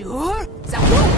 Chúa, sao luôn?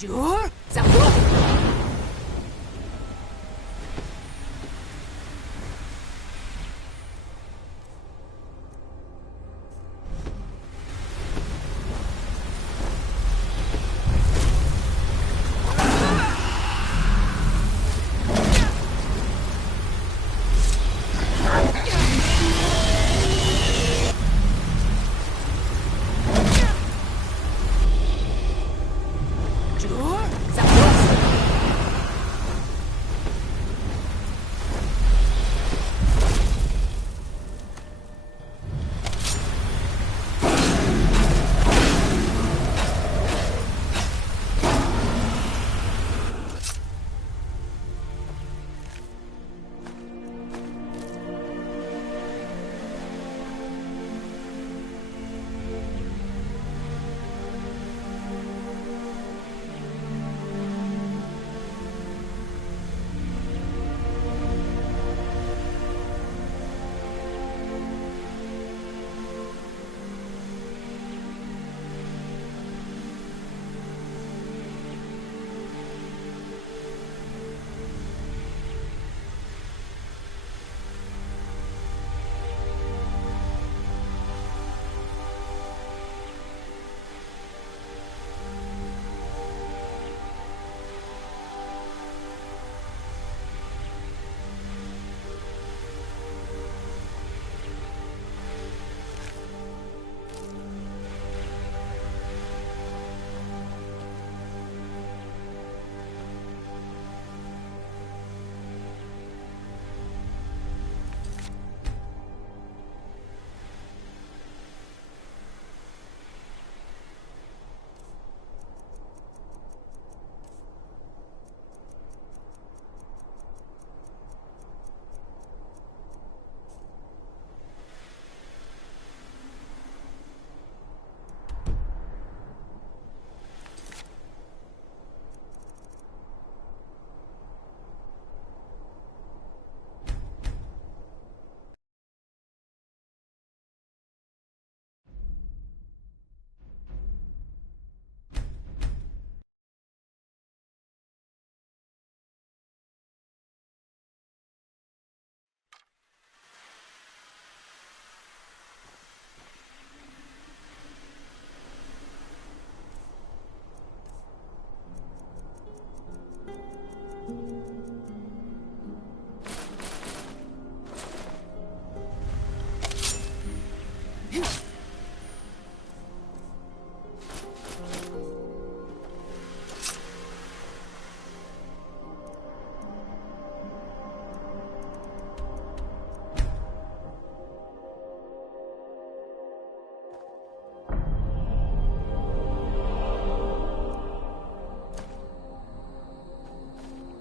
Chúa, sao luôn?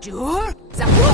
Chúa, sao luôn?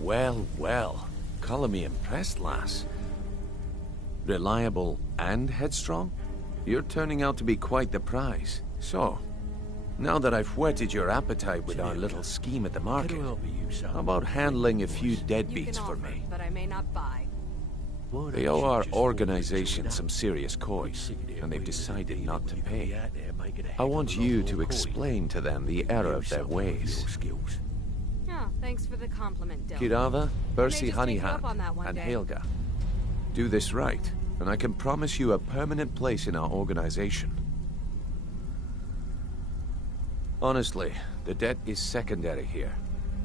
Well, well. Colour me impressed, lass. Reliable and headstrong? You're turning out to be quite the prize. So, now that I've whetted your appetite with our little scheme at the market, how about handling a few deadbeats for me? But I may not buy. They owe our organization some serious coin, and they've decided not to pay. I want you to explain to them the error of their ways. Oh, thanks for the compliment, Dylan. Kirava, Bercy just take you up Honeyhand, on that one and day. Helga. Do this right, and I can promise you a permanent place in our organization. Honestly, the debt is secondary here.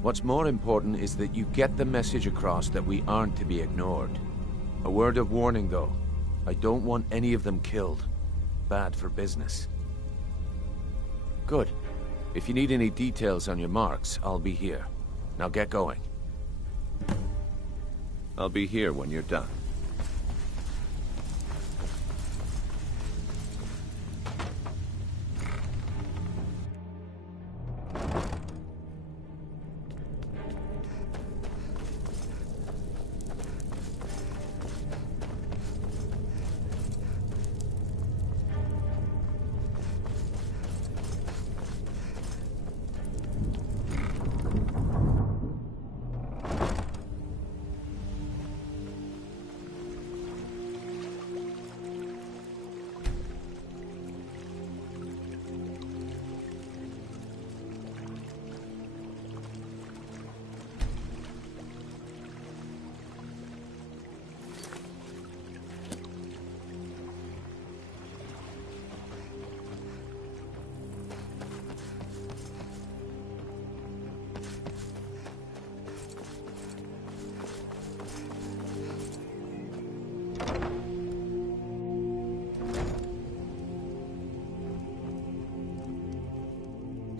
What's more important is that you get the message across that we aren't to be ignored. A word of warning, though. I don't want any of them killed. Bad for business. Good. If you need any details on your marks, I'll be here. Now get going. I'll be here when you're done.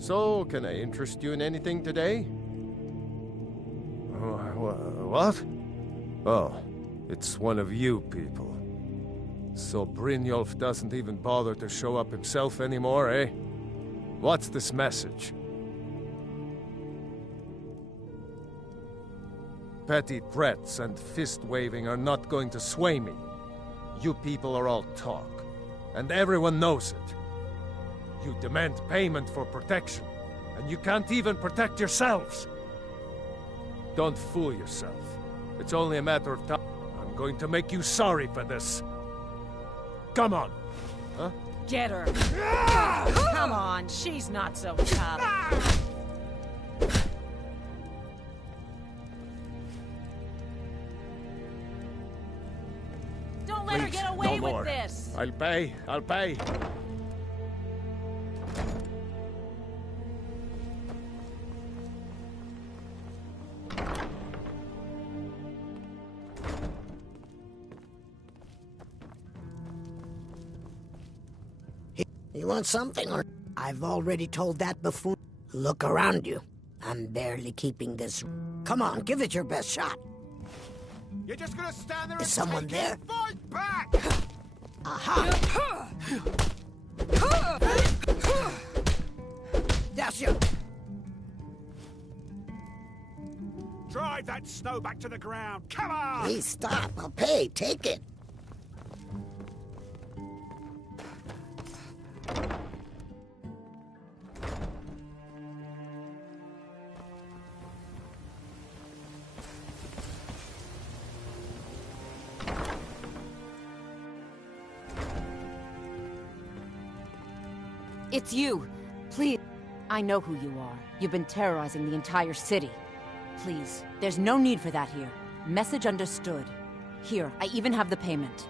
So, can I interest you in anything today? What? Oh, it's one of you people. So Brynjolf doesn't even bother to show up himself anymore, eh? What's this message? Petty threats and fist-waving are not going to sway me. You people are all talk, and everyone knows it. You demand payment for protection, and you can't even protect yourselves. Don't fool yourself. It's only a matter of time. I'm going to make you sorry for this. Come on. Huh? Get her. Come on, she's not so tough. Don't let her get away no with more. this. I'll pay. You want something, or... I've already told that before. Look around you. I'm barely keeping this... Come on, give it your best shot. You're just gonna stand there Is someone there? Fight back! Aha! That's you. Drive that snow back to the ground. Come on! Please stop. I'll pay. Take it. It's you. Please. I know who you are. You've been terrorizing the entire city. Please, there's no need for that here. Message understood. Here, I even have the payment.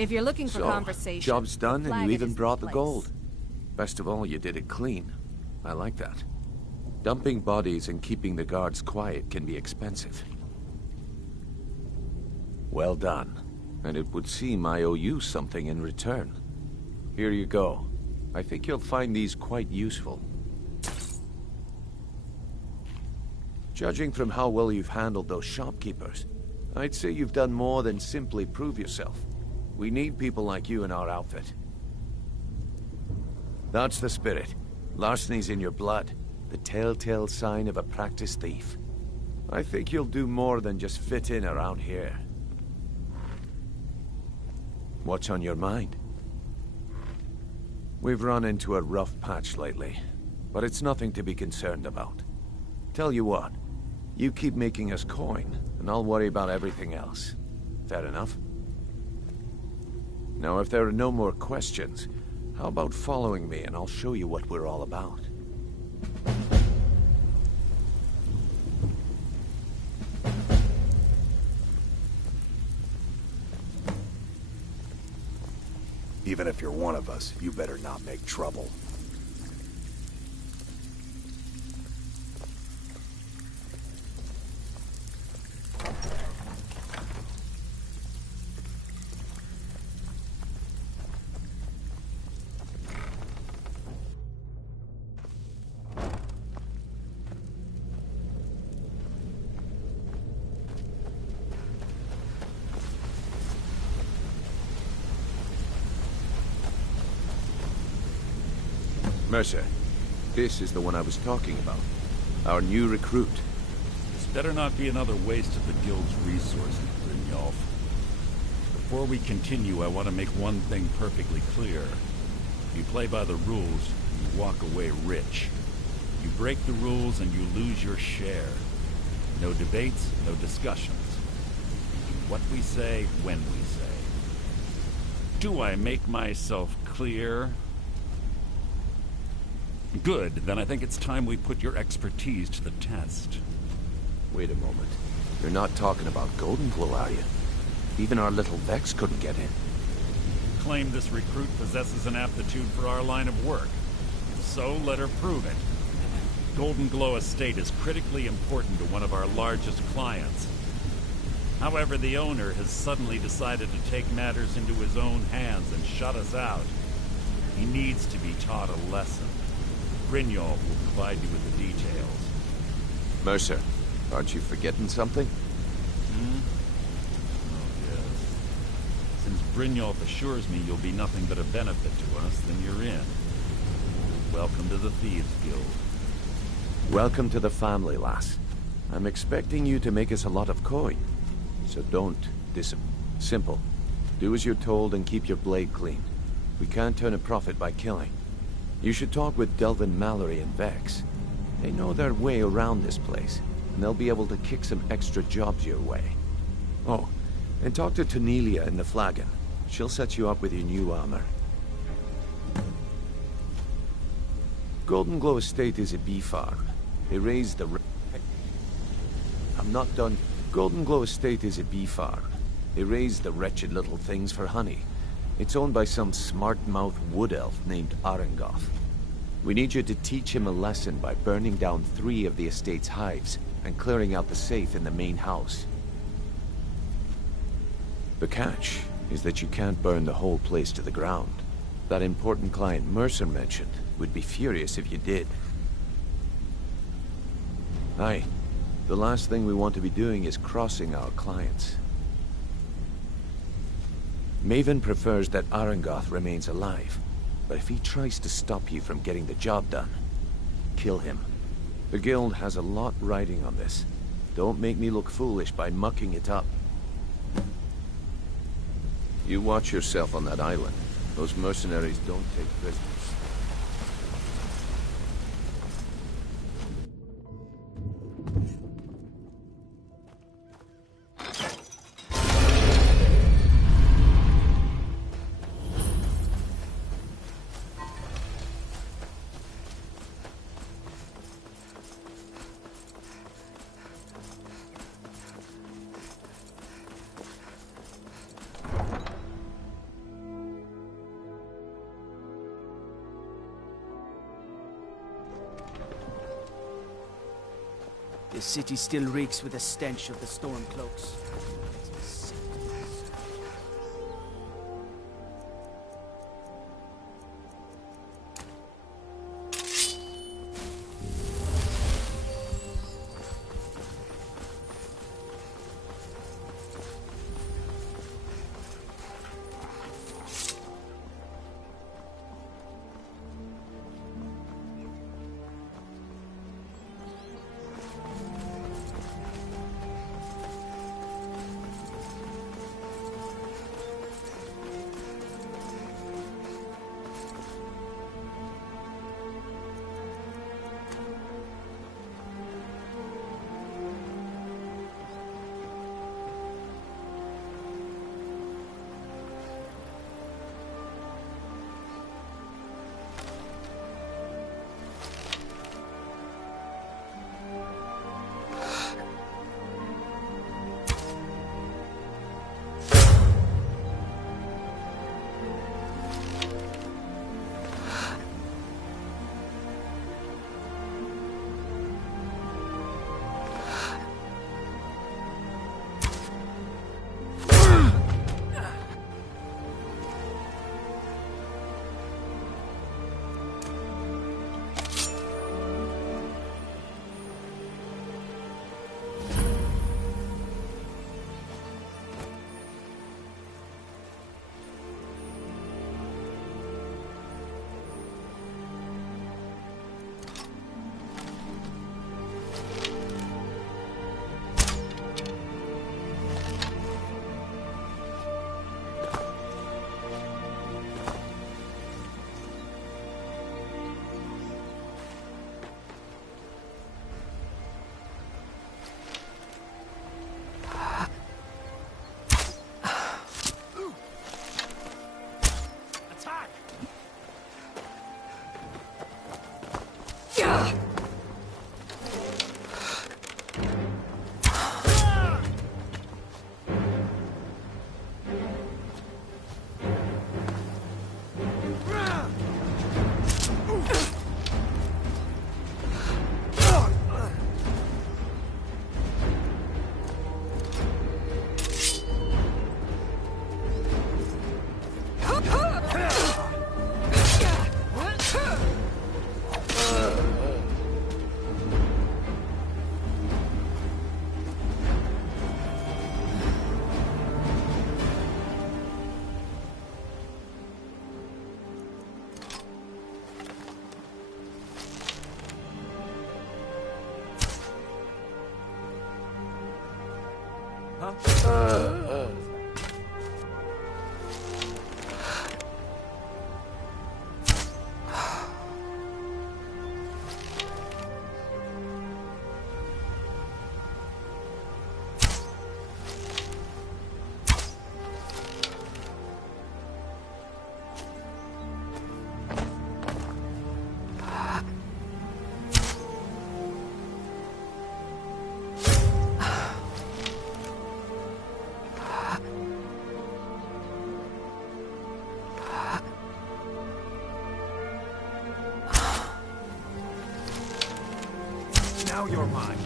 If you're looking for So, conversation, job's done and flag you it even is brought the place. gold. Best of all, you did it clean. I like that. Dumping bodies and keeping the guards quiet can be expensive. Well done. And it would seem I owe you something in return. Here you go. I think you'll find these quite useful. Judging from how well you've handled those shopkeepers, I'd say you've done more than simply prove yourself. We need people like you in our outfit. That's the spirit. Larceny's in your blood. The telltale sign of a practiced thief. I think you'll do more than just fit in around here. What's on your mind? We've run into a rough patch lately, but it's nothing to be concerned about. Tell you what, you keep making us coin, and I'll worry about everything else. Fair enough? Now, if there are no more questions, how about following me and I'll show you what we're all about? Even if you're one of us, you better not make trouble. Mercer, this is the one I was talking about. Our new recruit. This better not be another waste of the guild's resources, Brynjolf. Before we continue, I want to make one thing perfectly clear. If you play by the rules, you walk away rich. You break the rules and you lose your share. No debates, no discussions. We do what we say, when we say. Do I make myself clear? Good, then I think it's time we put your expertise to the test. Wait a moment. You're not talking about Golden Glow, are you? Even our little Vex couldn't get in. Claim this recruit possesses an aptitude for our line of work. If so, let her prove it. Golden Glow Estate is critically important to one of our largest clients. However, the owner has suddenly decided to take matters into his own hands and shut us out. He needs to be taught a lesson. Brynjolf will provide you with the details. Mercer, aren't you forgetting something? Oh, yes. Since Brynjolf assures me you'll be nothing but a benefit to us, then you're in. Welcome to the Thieves Guild. Welcome to the family, lass. I'm expecting you to make us a lot of coin. So don't Simple. Do as you're told and keep your blade clean. We can't turn a profit by killing. You should talk with Delvin Mallory and Vex. They know their way around this place, and they'll be able to kick some extra jobs your way. Oh, and talk to Tanelia in the Flagon. She'll set you up with your new armor. Golden Glow Estate is a bee farm. They raise the... I'm not done. Golden Glow Estate is a bee farm. They raise the wretched little things for honey. It's owned by some smart-mouthed wood elf named Arengoth. We need you to teach him a lesson by burning down 3 of the estate's hives and clearing out the safe in the main house. The catch is that you can't burn the whole place to the ground. That important client Mercer mentioned would be furious if you did. Aye, the last thing we want to be doing is crossing our clients. Maven prefers that Arengoth remains alive, but if he tries to stop you from getting the job done, kill him. The guild has a lot riding on this. Don't make me look foolish by mucking it up. You watch yourself on that island. Those mercenaries don't take prisoners. The city still reeks with the stench of the Stormcloaks. Now you're mine.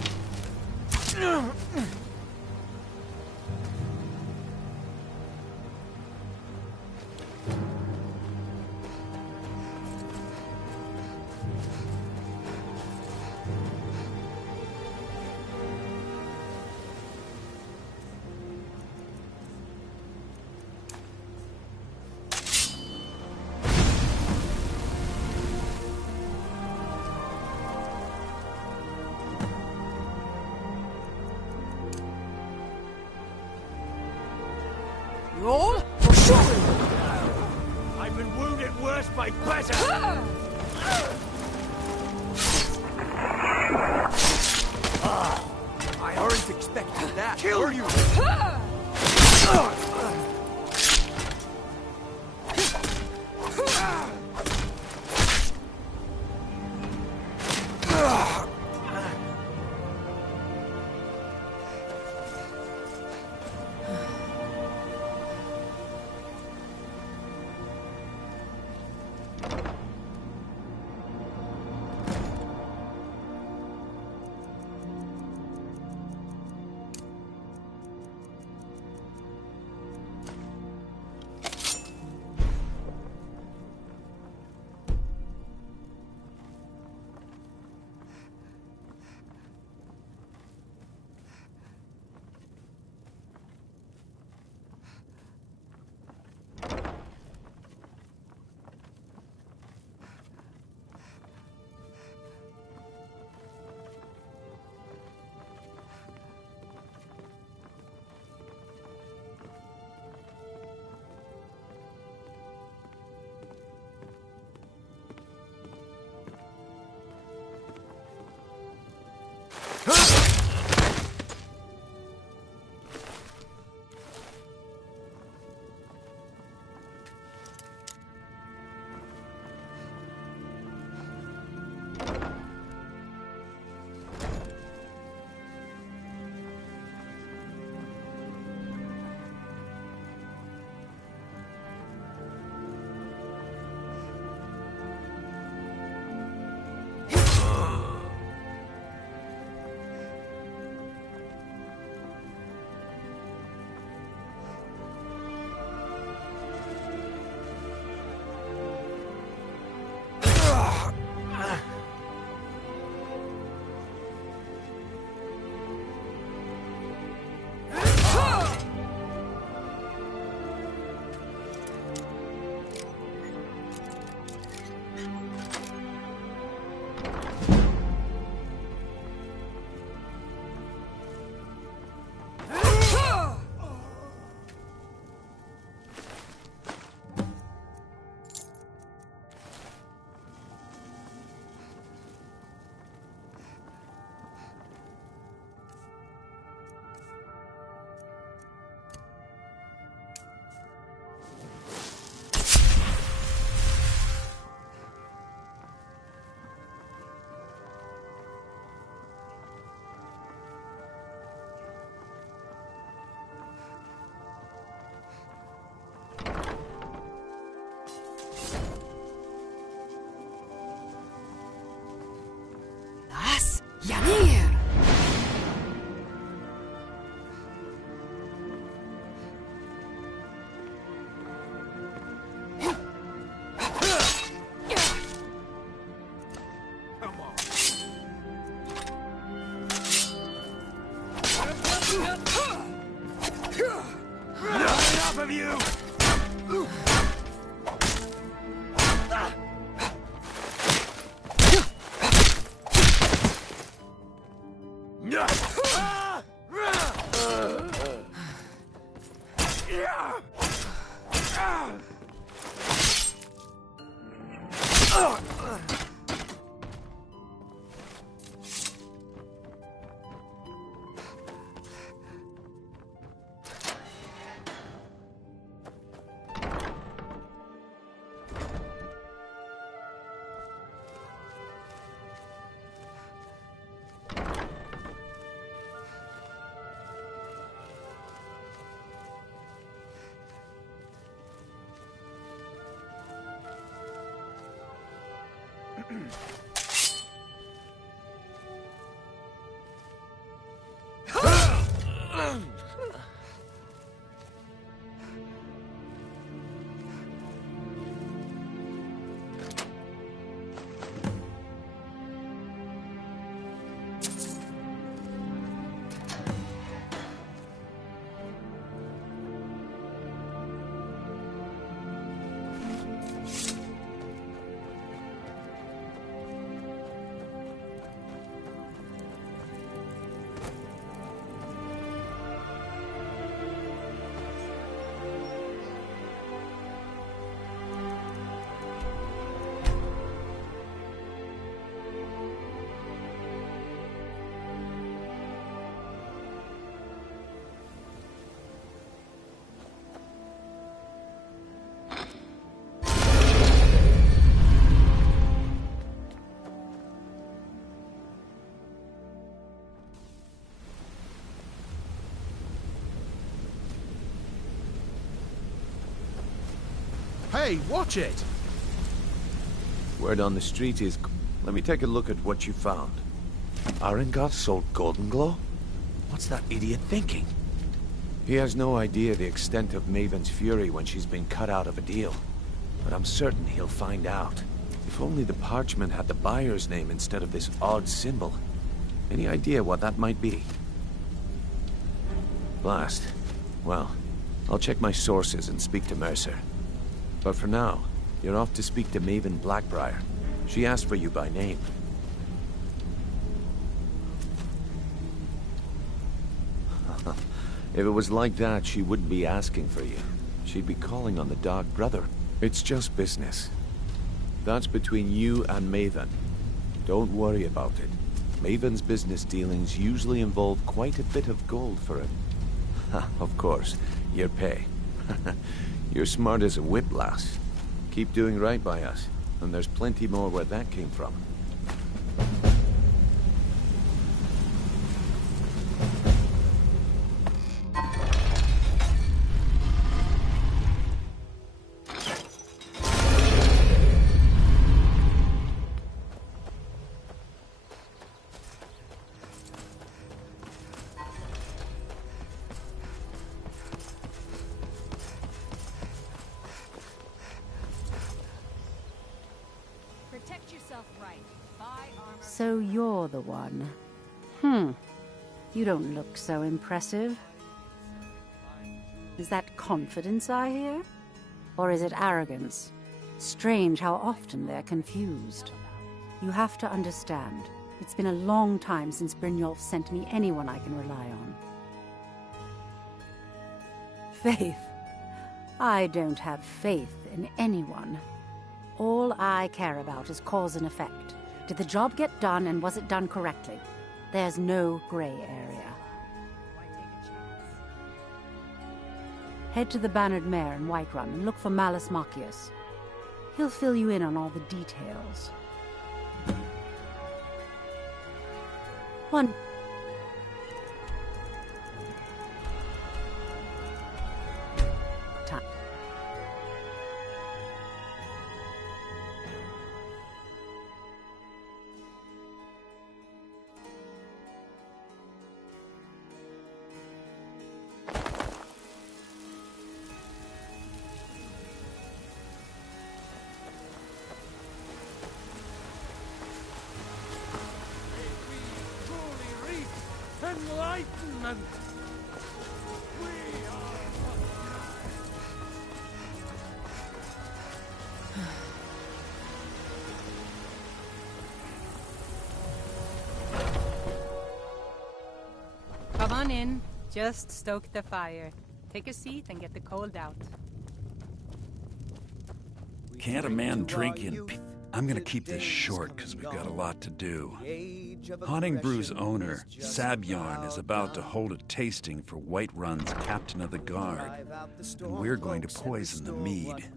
Roll or shoot! I've been wounded worse by better! I aren't expecting that, kill you! Yanir! Enough of you! Hey, watch it! Word on the street is... Let me take a look at what you found. Arengoth sold Golden Glow? What's that idiot thinking? He has no idea the extent of Maven's fury when she's been cut out of a deal. But I'm certain he'll find out. If only the parchment had the buyer's name instead of this odd symbol. Any idea what that might be? Blast. Well, I'll check my sources and speak to Mercer. But for now, you're off to speak to Maven Blackbriar. She asked for you by name. If it was like that, she wouldn't be asking for you. She'd be calling on the Dark Brother. It's just business. That's between you and Maven. Don't worry about it. Maven's business dealings usually involve quite a bit of gold for him. Of course, your pay. You're smart as a whip, lass. Keep doing right by us, and there's plenty more where that came from. So you're the one. You don't look so impressive. Is that confidence I hear? Or is it arrogance? Strange how often they're confused. You have to understand, it's been a long time since Brynjolf sent me anyone I can rely on. Faith? I don't have faith in anyone. All I care about is cause and effect. Did the job get done, and was it done correctly? There's no gray area. Head to the Bannered Mare in Whiterun and look for Malus Machius. He'll fill you in on all the details. One... time. enlightenment! We are... Come on in. Just stoke the fire. Take a seat and get the cold out. Can't a man drink in peace? I'm gonna keep this short because we've got a lot to do. Haunting Brew's owner, Sabjorn, is about to hold a tasting for Whiterun's captain of the guard, and we're going to poison the mead.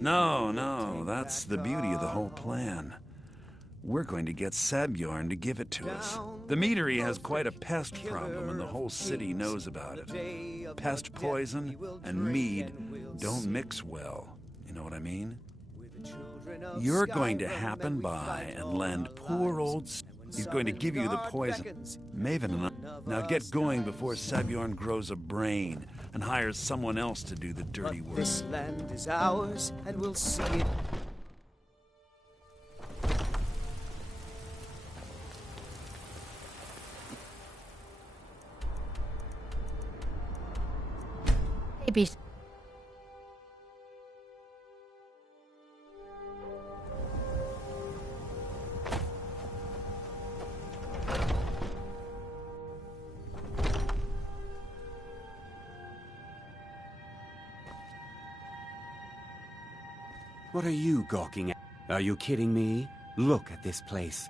No, that's the beauty of the whole plan. We're going to get Sabjorn to give it to us. The meadery has quite a pest problem, and the whole city knows about it. Pest poison and mead don't mix well. You know what I mean? You're going to happen by and lend poor old... He's going to give you the poison. Maven, now get going before Sabjorn grows a brain and hires someone else to do the dirty work. This land is ours, and we'll see it. Maybe. What are you gawking at? Are you kidding me? Look at this place.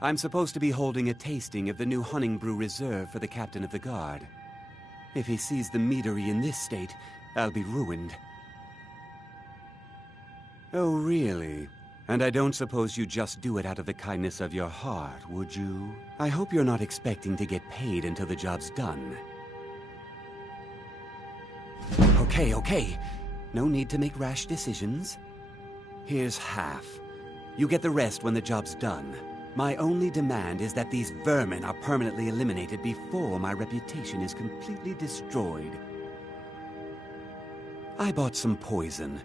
I'm supposed to be holding a tasting of the new Hunting Brew Reserve for the captain of the guard. If he sees the meadery in this state, I'll be ruined. Oh, really? And I don't suppose you just do it out of the kindness of your heart, would you? I hope you're not expecting to get paid until the job's done. Okay. No need to make rash decisions. Here's half. You get the rest when the job's done. My only demand is that these vermin are permanently eliminated before my reputation is completely destroyed. I bought some poison.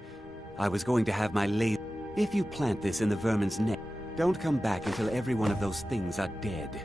I was going to have my laser... If you plant this in the vermin's neck, don't come back until every one of those things are dead.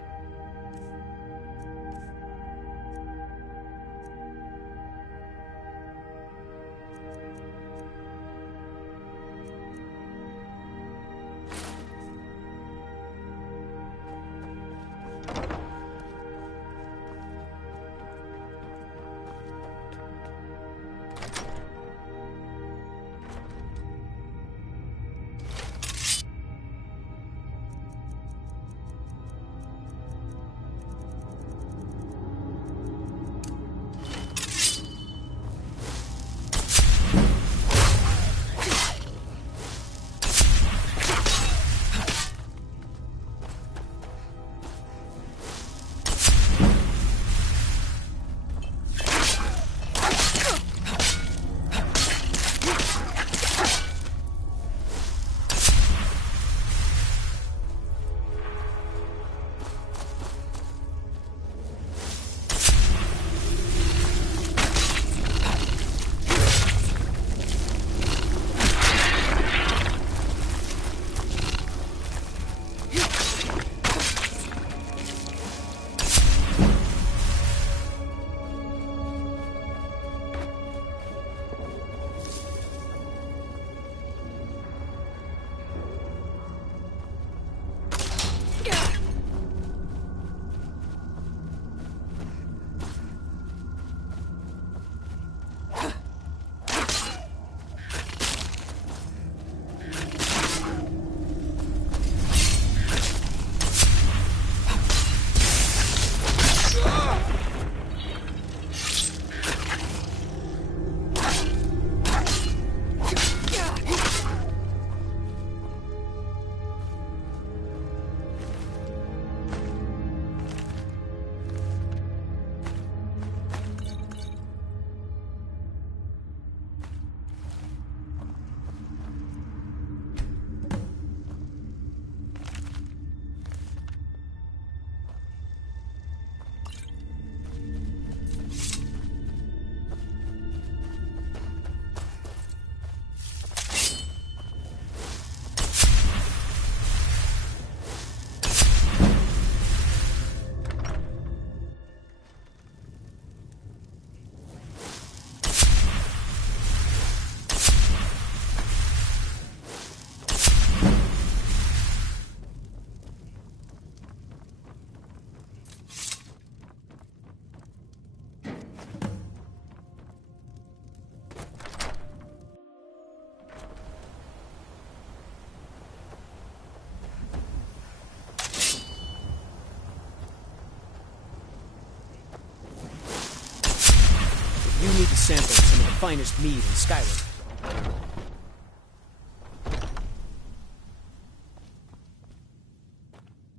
You need to sample some of the finest mead in Skyrim.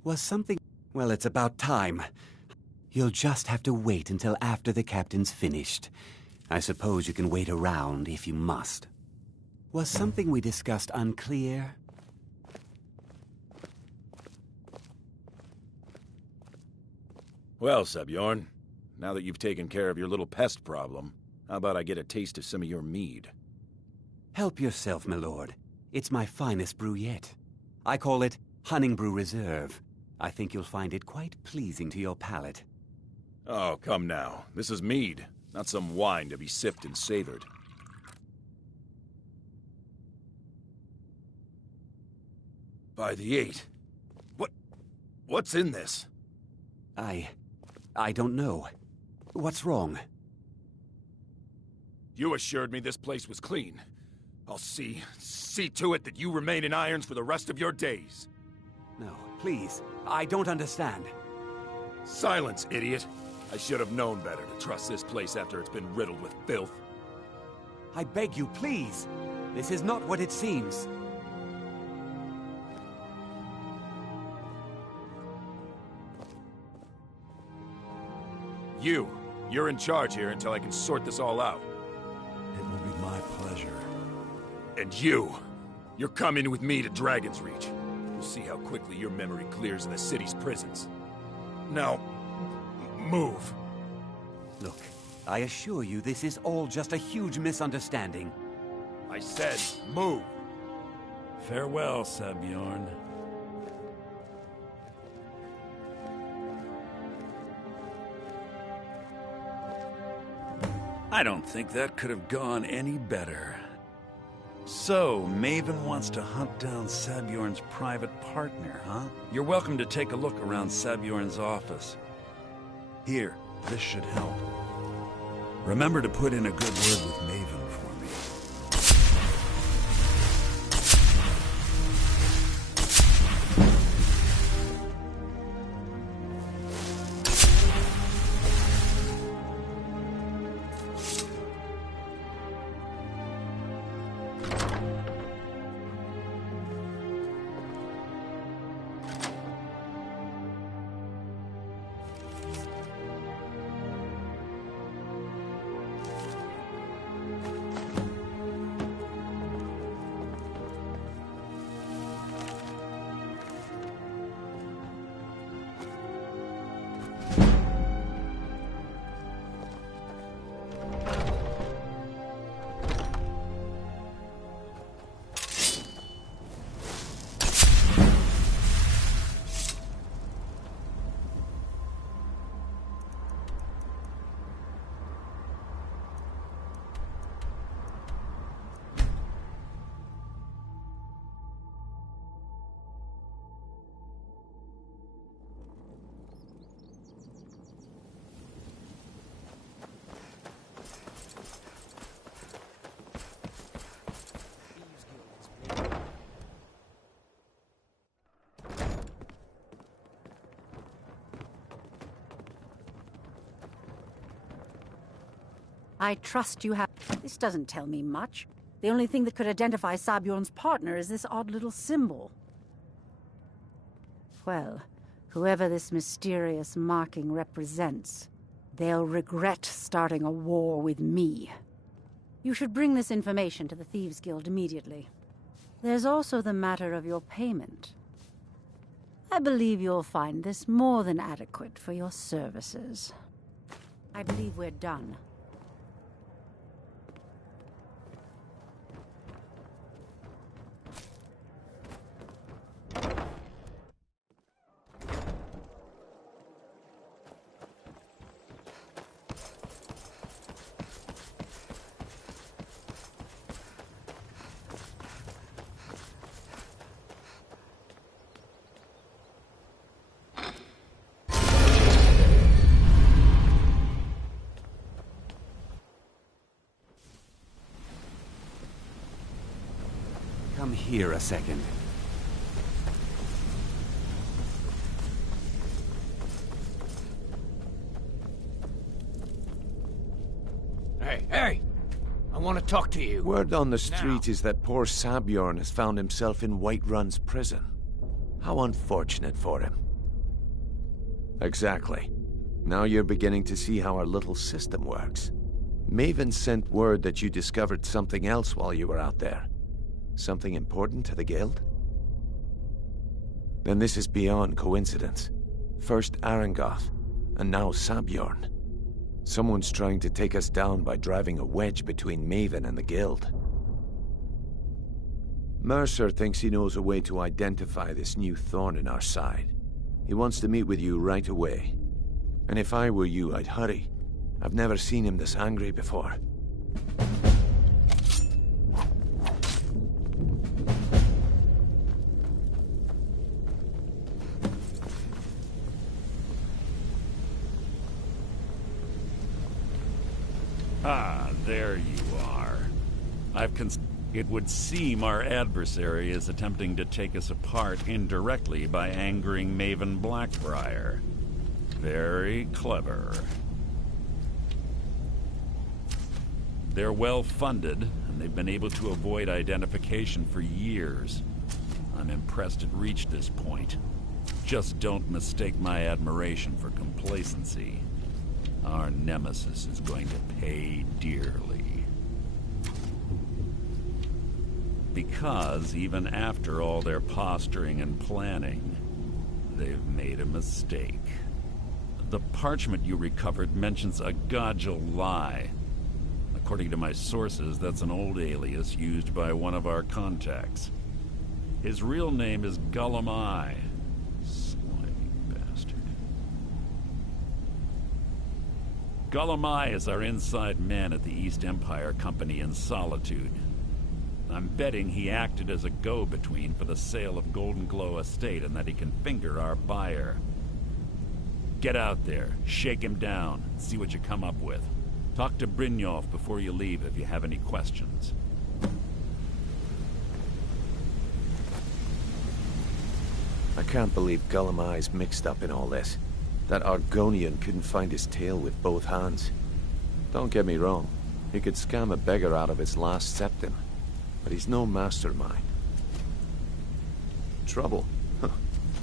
Was something... Well, it's about time. You'll just have to wait until after the captain's finished. I suppose you can wait around if you must. Was something we discussed unclear? Well, Sebjorn, now that you've taken care of your little pest problem, how about I get a taste of some of your mead? Help yourself, my lord. It's my finest brew yet. I call it Honningbrew Reserve. I think you'll find it quite pleasing to your palate. Oh, come now. This is mead, not some wine to be sipped and savored. By the 8. What's in this? I don't know. What's wrong? You assured me this place was clean. I'll see to it that you remain in irons for the rest of your days. No, please. I don't understand. Silence, idiot. I should have known better to trust this place after it's been riddled with filth. I beg you, please. This is not what it seems. You're in charge here until I can sort this all out. It will be my pleasure. And you're coming with me to Dragon's Reach. We'll see how quickly your memory clears in the city's prisons. Now, move. Look, I assure you this is all just a huge misunderstanding. I said, move. Farewell, Sebjorn. I don't think that could have gone any better. So, Maven wants to hunt down Sebjorn's private partner, huh? You're welcome to take a look around Sebjorn's office. Here, this should help. Remember to put in a good word with Maven for me. I trust you have... This doesn't tell me much. The only thing that could identify Sabjorn's partner is this odd little symbol. Well, whoever this mysterious marking represents, they'll regret starting a war with me. You should bring this information to the Thieves Guild immediately. There's also the matter of your payment. I believe you'll find this more than adequate for your services. I believe we're done. Come here a second. Hey! I want to talk to you. Word on the street is that poor Sabjorn has found himself in Whiterun's prison. How unfortunate for him. Exactly. Now you're beginning to see how our little system works. Maven sent word that you discovered something else while you were out there. Something important to the guild? Then this is beyond coincidence. First Arangoth, and now Sabjorn. Someone's trying to take us down by driving a wedge between Maven and the guild. Mercer thinks he knows a way to identify this new thorn in our side. He wants to meet with you right away. And if I were you, I'd hurry. I've never seen him this angry before. Ah, there you are. It would seem our adversary is attempting to take us apart indirectly by angering Maven Blackbriar. Very clever. They're well funded, and they've been able to avoid identification for years. I'm impressed it reached this point. Just don't mistake my admiration for complacency. Our nemesis is going to pay dearly. Because even after all their posturing and planning, they've made a mistake. The parchment you recovered mentions a Godjal lie. According to my sources, that's an old alias used by one of our contacts. His real name is Gullum. Slimy bastard. Gullum is our inside man at the East Empire Company in Solitude. I'm betting he acted as a go-between for the sale of Golden Glow Estate and that he can finger our buyer. Get out there, shake him down, see what you come up with. Talk to Brynjolf before you leave if you have any questions. I can't believe Gullum mixed up in all this. That Argonian couldn't find his tail with both hands. Don't get me wrong, he could scam a beggar out of his last septim, but he's no mastermind. Trouble?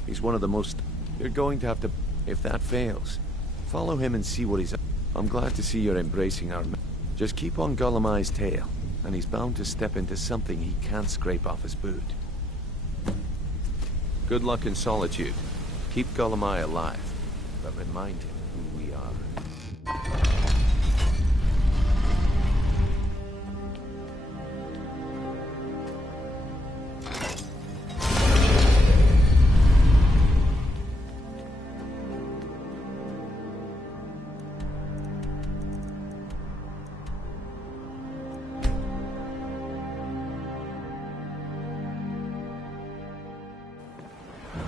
He's one of the most... You're going to have to... If that fails, follow him and see what he's... I'm glad to see you're embracing our... Just keep on Gullum's tail, and he's bound to step into something he can't scrape off his boot. Good luck in Solitude. Keep Gullum alive, but remind him who we are.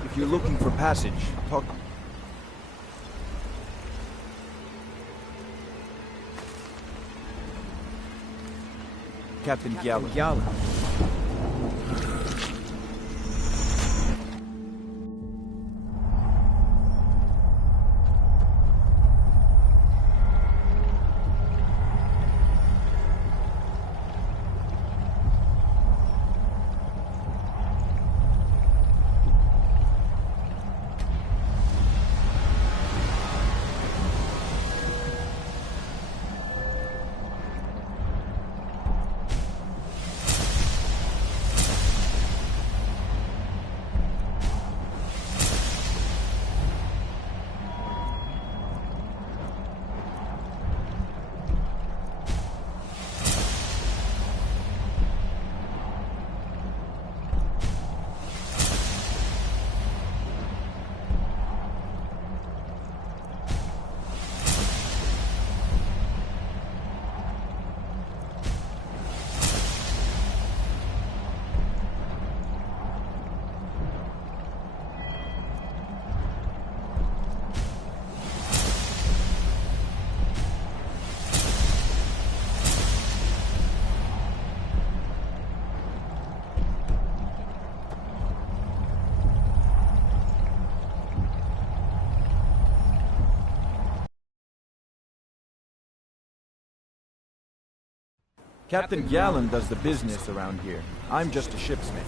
If you're looking for passage, talk... Captain Gyala. Captain Gallen does the business around here. I'm just a shipsmith.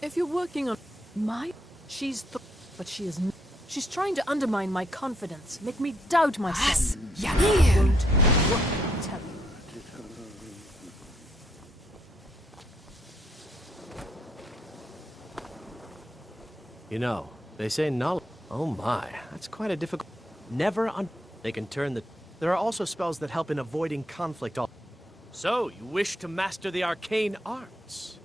If you're working on but she is she's trying to undermine my confidence, make me doubt myself. Won't work, I tell you. You know, they say knowledge. Oh my, that's quite a difficult. They can turn the. There are also spells that help in avoiding conflict. So, you wish to master the arcane arts?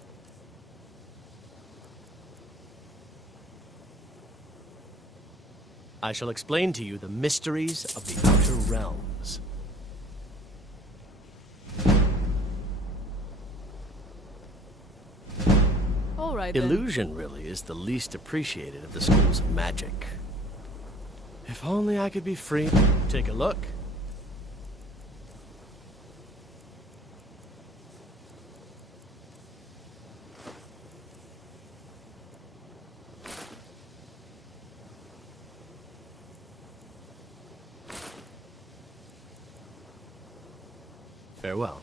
I shall explain to you the mysteries of the Outer Realms. All right, then. Illusion really is the least appreciated of the schools of magic. If only I could be free. Take a look. Farewell.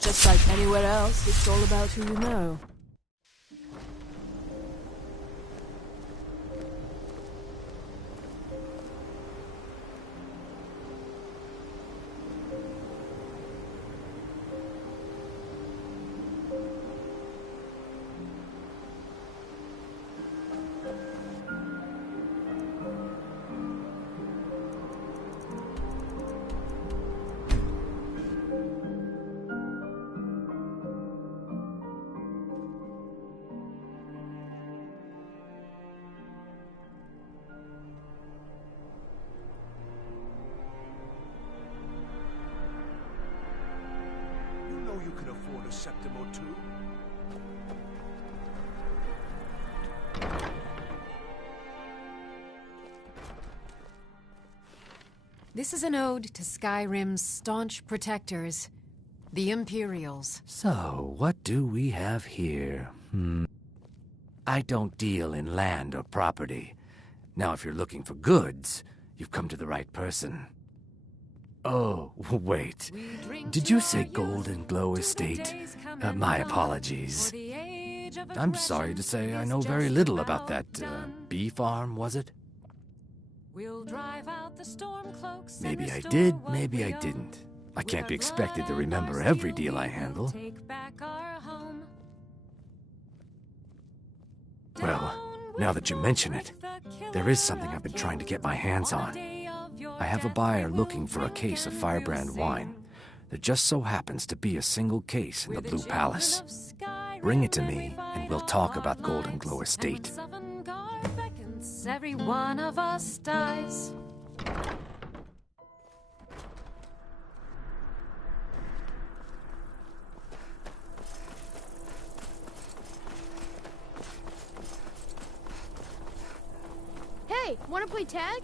Just like anywhere else, it's all about who you know. You can afford a septim or two. This is an ode to Skyrim's staunch protectors, the Imperials. So, what do we have here? I don't deal in land or property. Now, if you're looking for goods, you've come to the right person. Oh, wait. Did you say Golden Glow Estate? My apologies. I'm sorry to say I know very little about that, bee farm, was it? Maybe I did, maybe I didn't. I can't be expected to remember every deal I handle. Well, now that you mention it, there is something I've been trying to get my hands on. I have a buyer looking for a case of firebrand wine. There just so happens to be a single case in the Blue Palace. Bring it to me, and we'll talk about Golden Glow Estate. Every one of us dies. Hey, wanna play tag?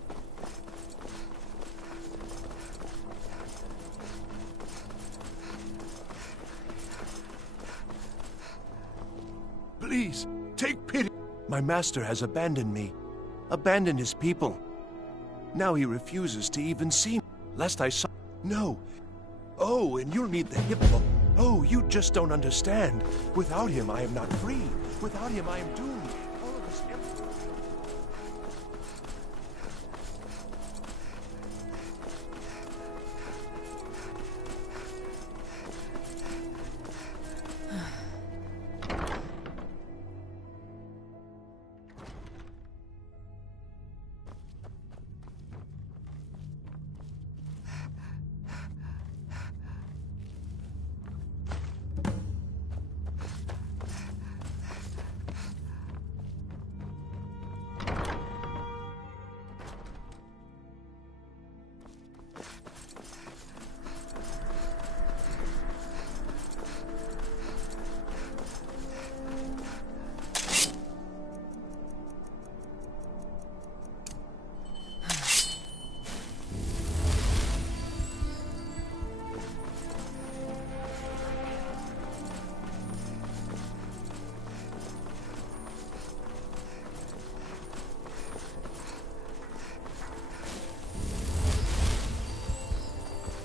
Please, take pity. My master has abandoned me. Abandoned his people. Now he refuses to even see me. Lest I saw... No. Oh, and you'll need the hippo. Oh, you just don't understand. Without him, I am not free. Without him, I am doomed. All of this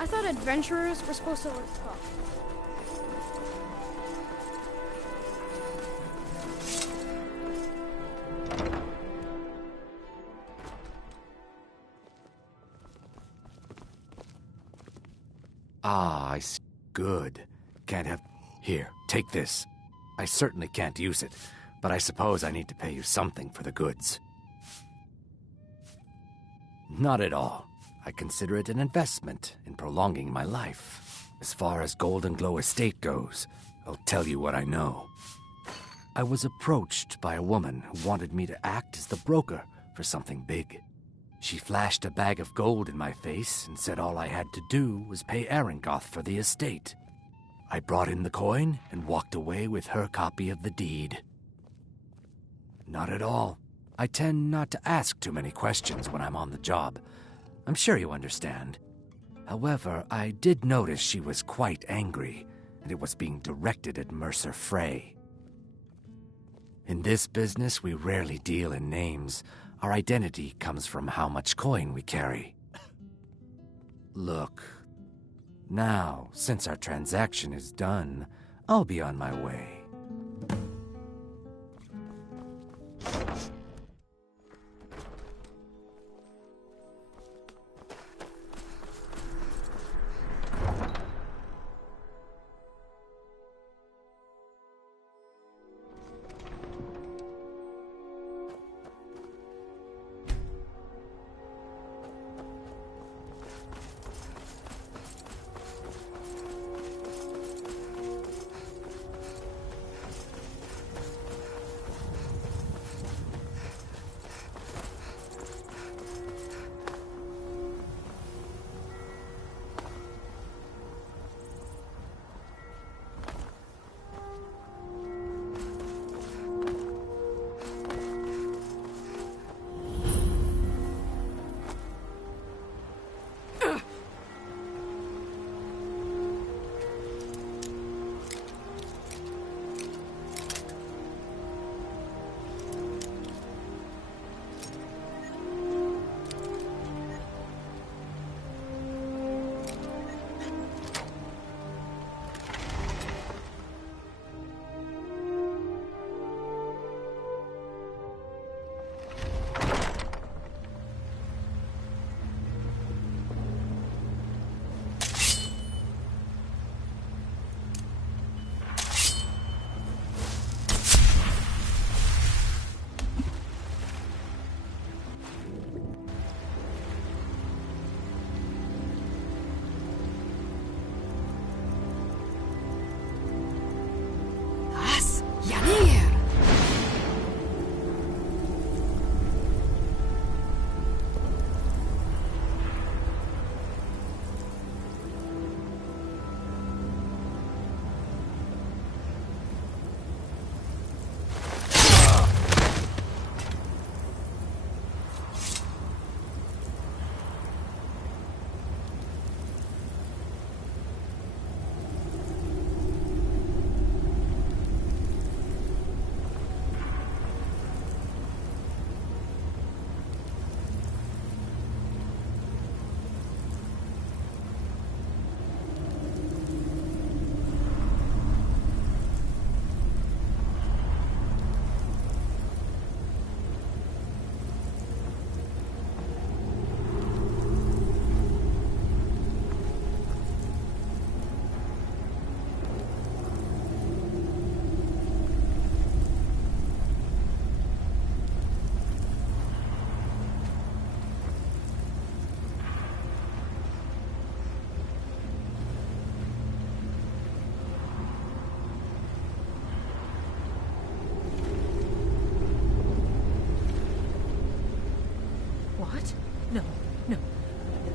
I thought adventurers were supposed to look tough. Ah, I see. Good. Can't have... Here, take this. I certainly can't use it, but I suppose I need to pay you something for the goods. Not at all. I consider it an investment in prolonging my life. As far as Golden Glow Estate goes, I'll tell you what I know. I was approached by a woman who wanted me to act as the broker for something big. She flashed a bag of gold in my face and said all I had to do was pay Arangoth for the estate. I brought in the coin and walked away with her copy of the deed. Not at all. I tend not to ask too many questions when I'm on the job. I'm sure you understand. However, I did notice she was quite angry, and it was being directed at Mercer Frey. In this business, we rarely deal in names. Our identity comes from how much coin we carry. Look, now, since our transaction is done, I'll be on my way.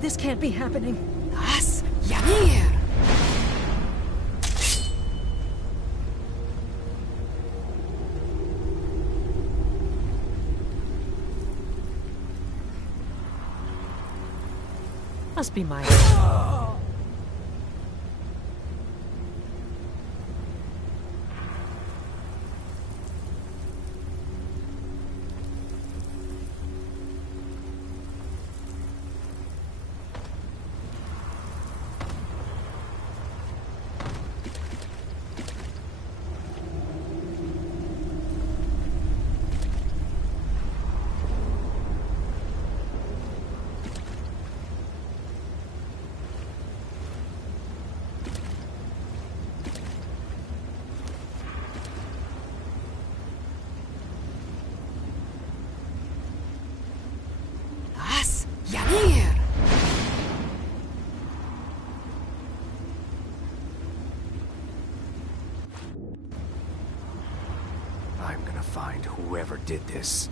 This can't be happening. As Yanir! Must be my... As Yanir! I'm gonna find whoever did this.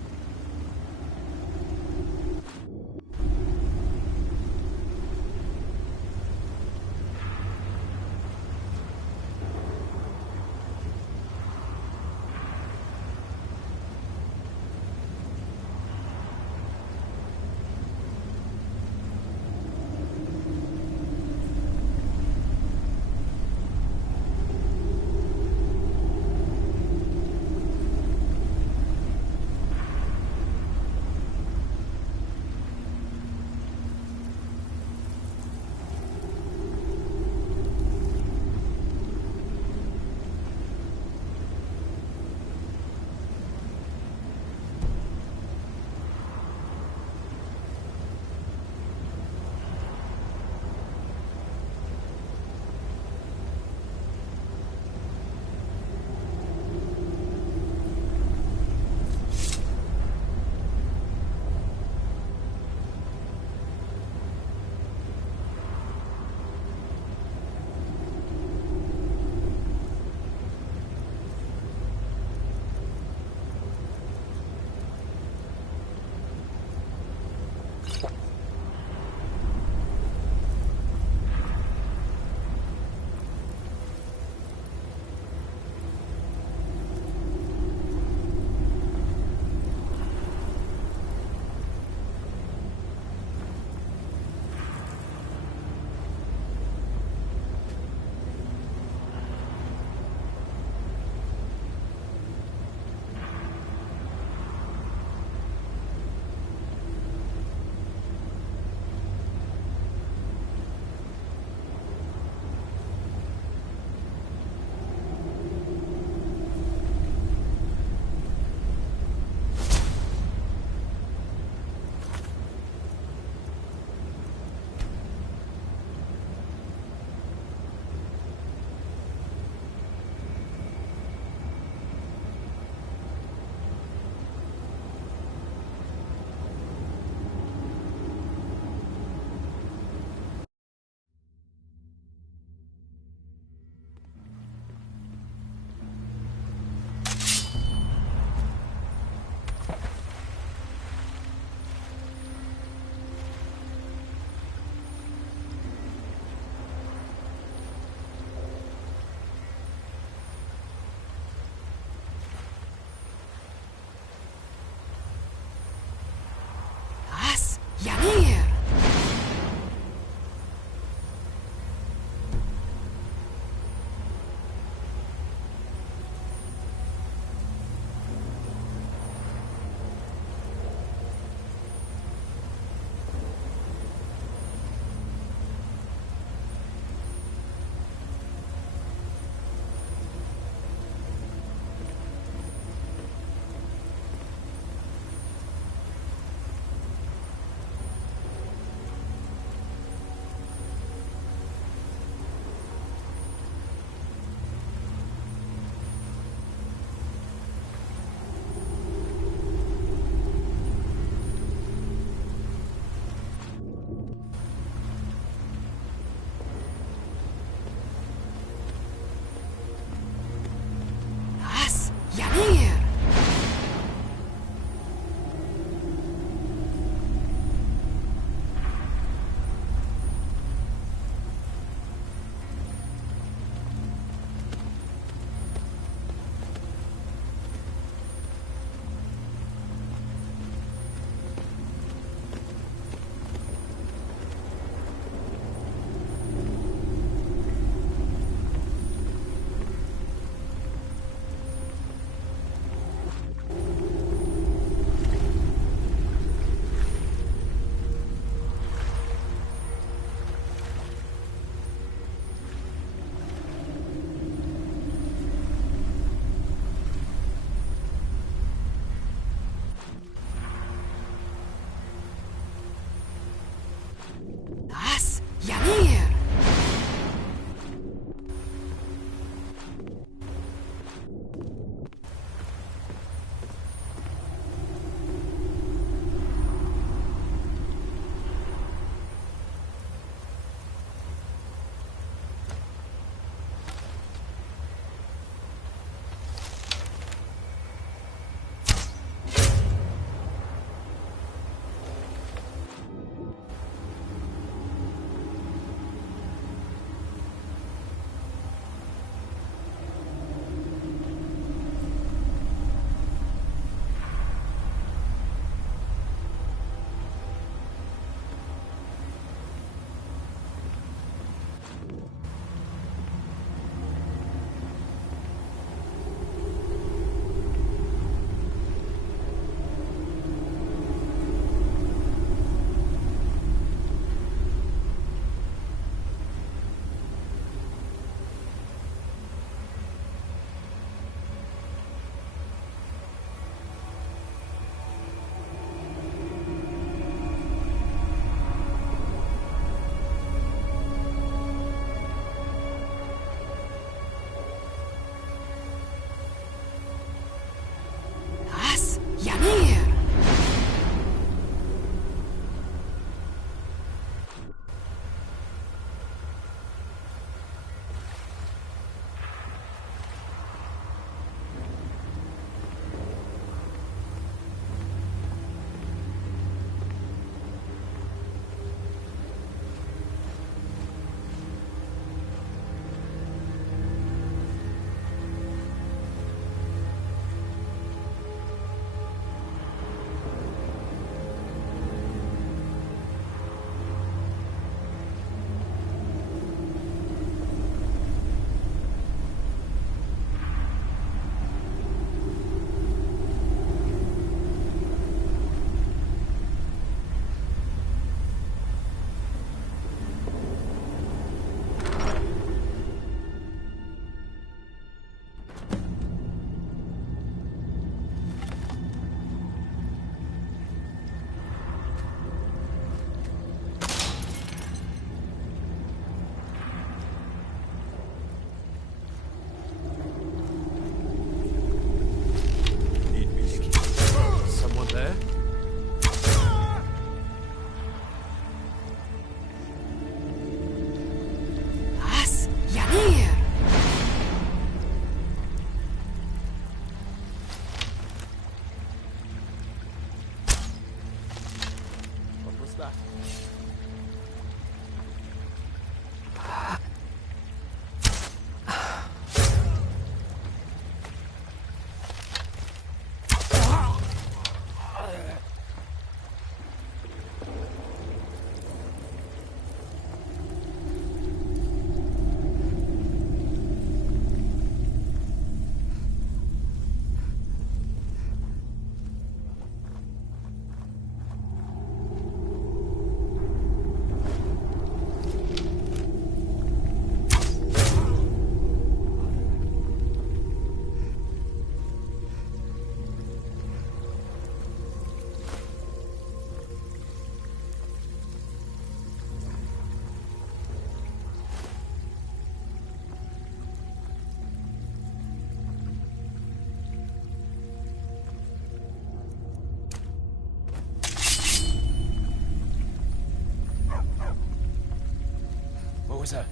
Mercer.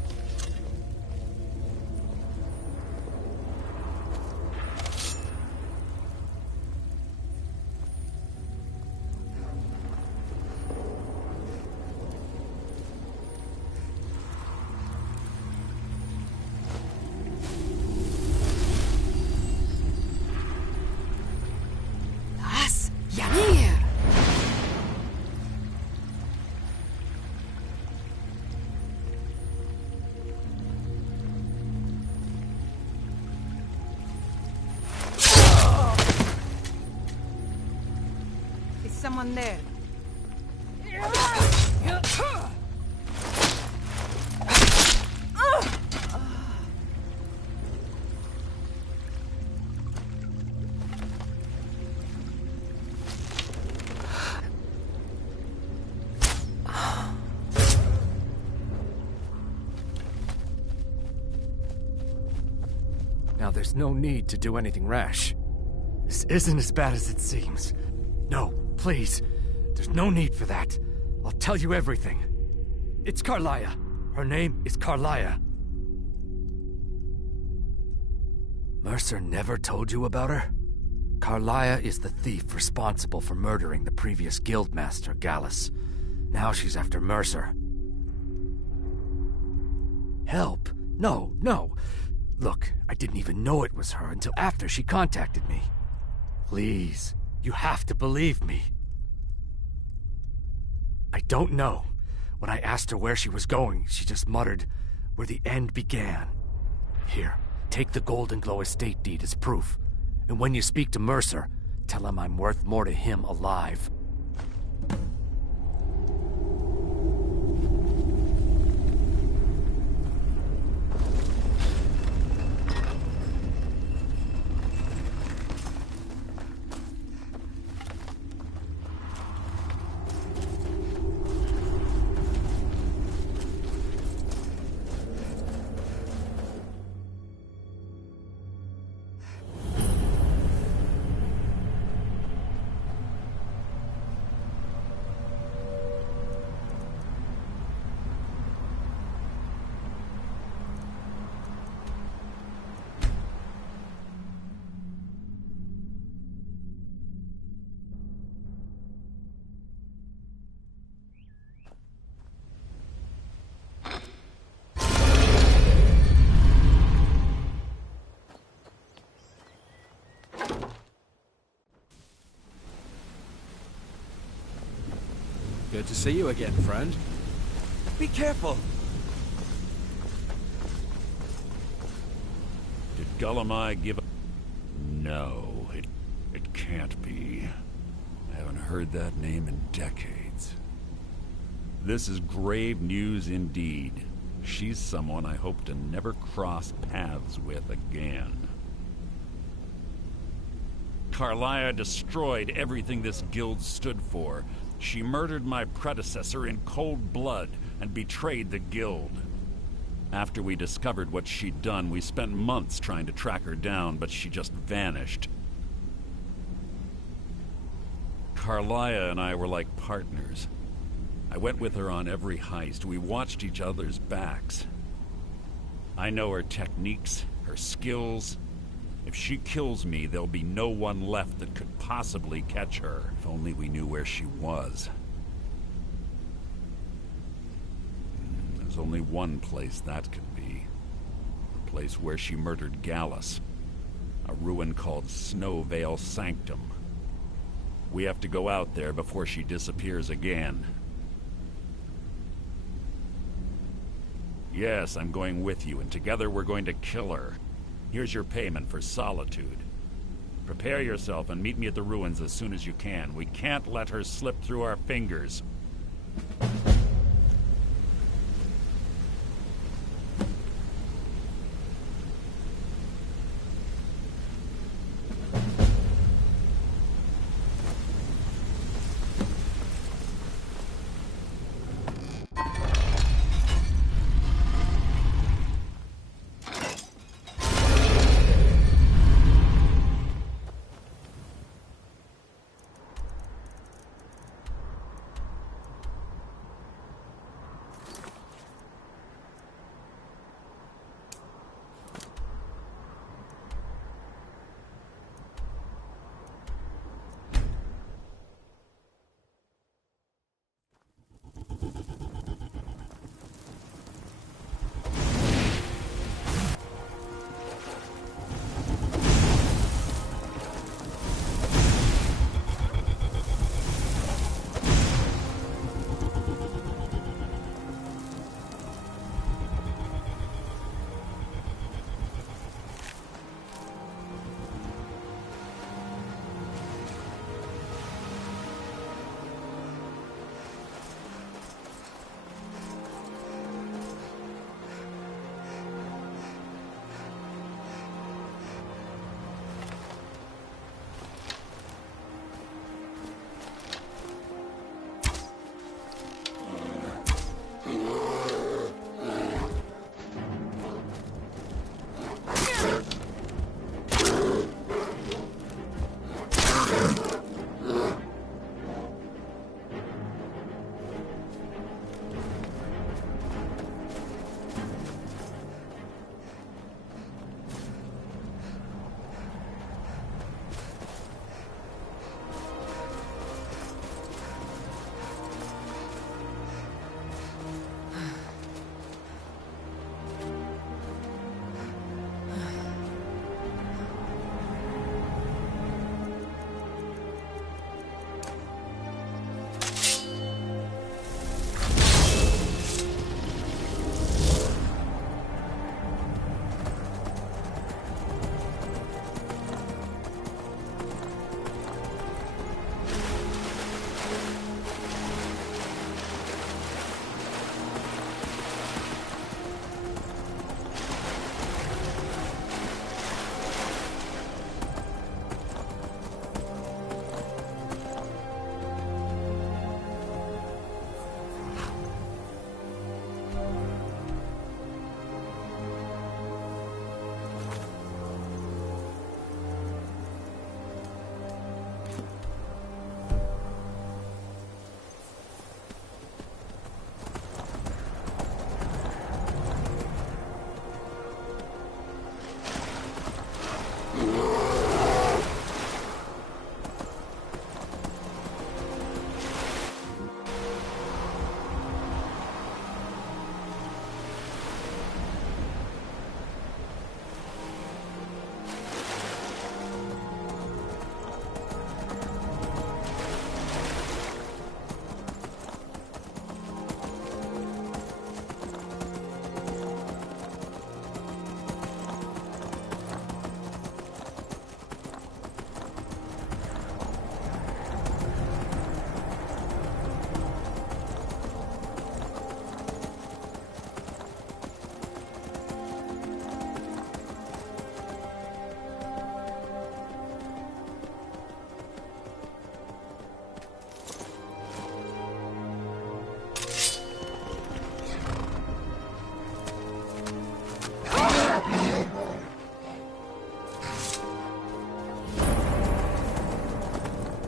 Someone there. Now there's no need to do anything rash. This isn't as bad as it seems. No, please. There's no need for that. I'll tell you everything. It's Carlia. Her name is Carlia. Mercer never told you about her? Carlia is the thief responsible for murdering the previous guildmaster, Gallus. Now she's after Mercer. Help? No, no. Look, I didn't even know it was her until after she contacted me. Please, you have to believe me. I don't know. When I asked her where she was going, she just muttered, "Where the end began." Here, take the Golden Glow estate deed as proof. And when you speak to Mercer, tell him I'm worth more to him alive. Good to see you again, friend. Be careful! Did Gullumai give a... No, it can't be. I haven't heard that name in decades. This is grave news indeed. She's someone I hope to never cross paths with again. Carlia destroyed everything this guild stood for. She murdered my predecessor in cold blood and betrayed the guild. After we discovered what she'd done, we spent months trying to track her down, but she just vanished. Carlia and I were like partners. I went with her on every heist. We watched each other's backs. I know her techniques, her skills. If she kills me, there'll be no one left that could possibly catch her. If only we knew where she was. There's only one place that could be. The place where she murdered Gallus. A ruin called Snowvale Sanctum. We have to go out there before she disappears again. Yes, I'm going with you, and together we're going to kill her. Here's your payment for solitude. Prepare yourself and meet me at the ruins as soon as you can. We can't let her slip through our fingers.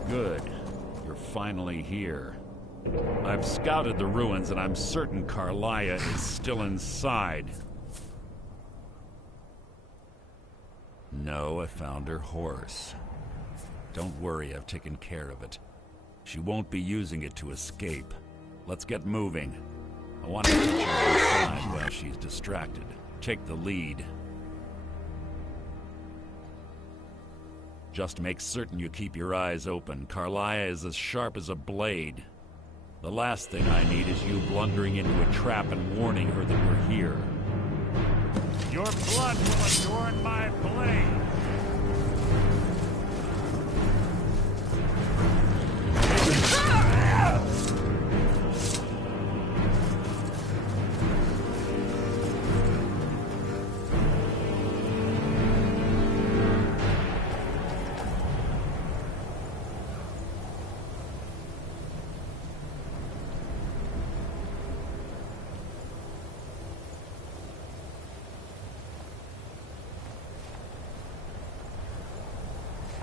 Good. You're finally here. I've scouted the ruins and I'm certain Carlia is still inside. No, I found her horse. Don't worry, I've taken care of it. She won't be using it to escape. Let's get moving. I want to get you inside while she's distracted. Take the lead. Just make certain you keep your eyes open. Carlia is as sharp as a blade. The last thing I need is you blundering into a trap and warning her that we're here. Your blood will adorn my blade!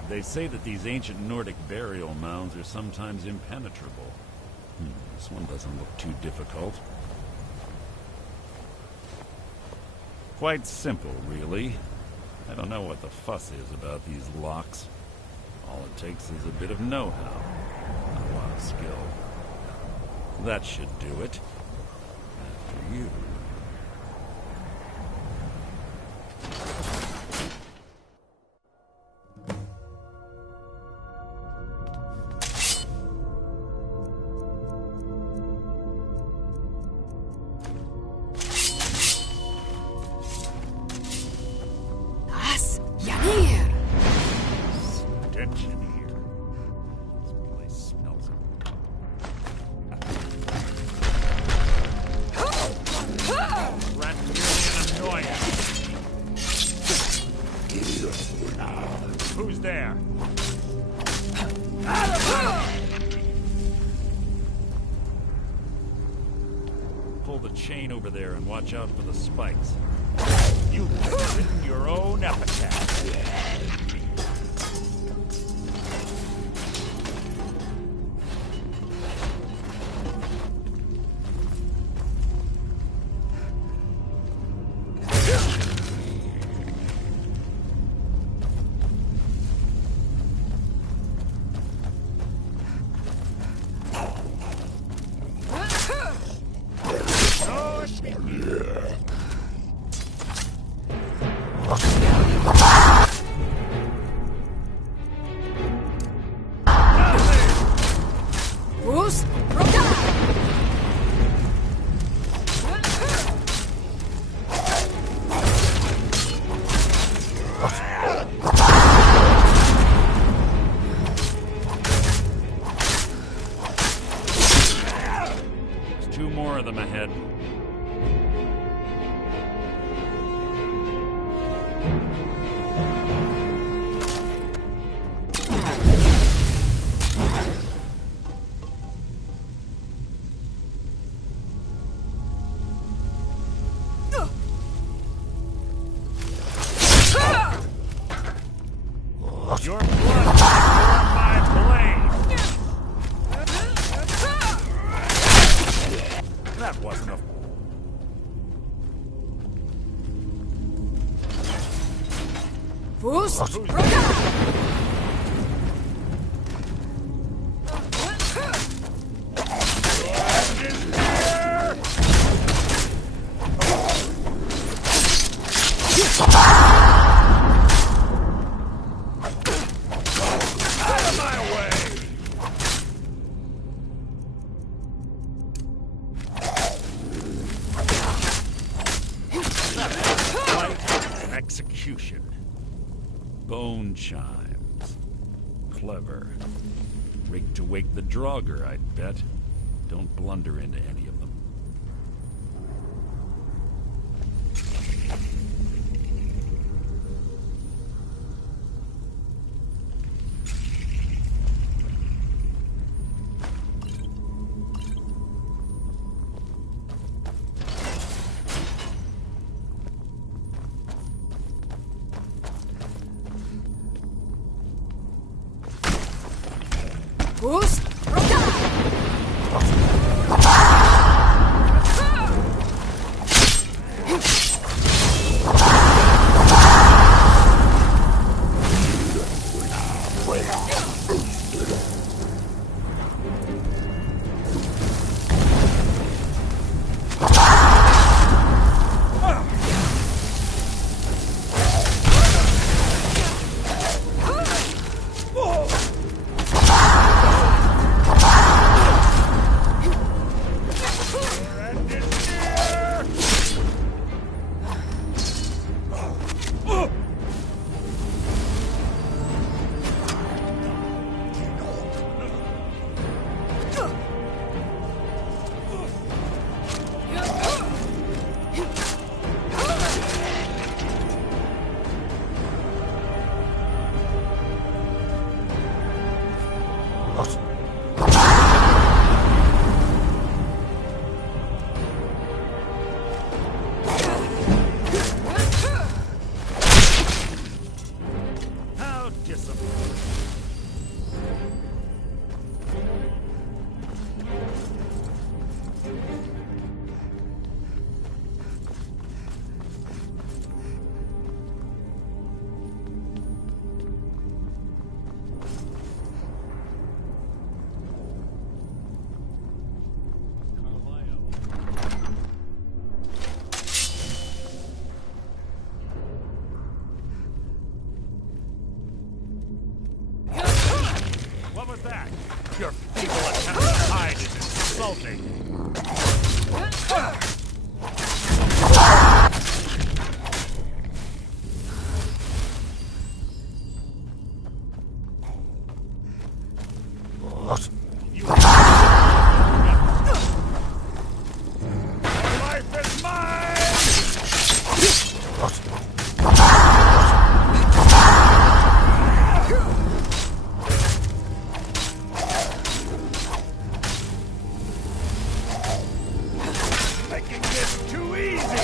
They say that these ancient Nordic burial mounds are sometimes impenetrable. This one doesn't look too difficult. Quite simple, really. I don't know what the fuss is about these locks. All it takes is a bit of know-how, not a lot of skill. That should do it. After you. Who's there? Pull the chain over there and watch out for the spikes. You've written your own epitaph. Two more of them ahead. Your blood will adorn my blade! That wasn't a... Who's execution. Bone chimes. Clever. Rigged to wake the Draugr, I'd bet. Don't blunder into any of them. What was that? Your feeble attempt to hide is insulting. What? Life is mine! Making this too easy!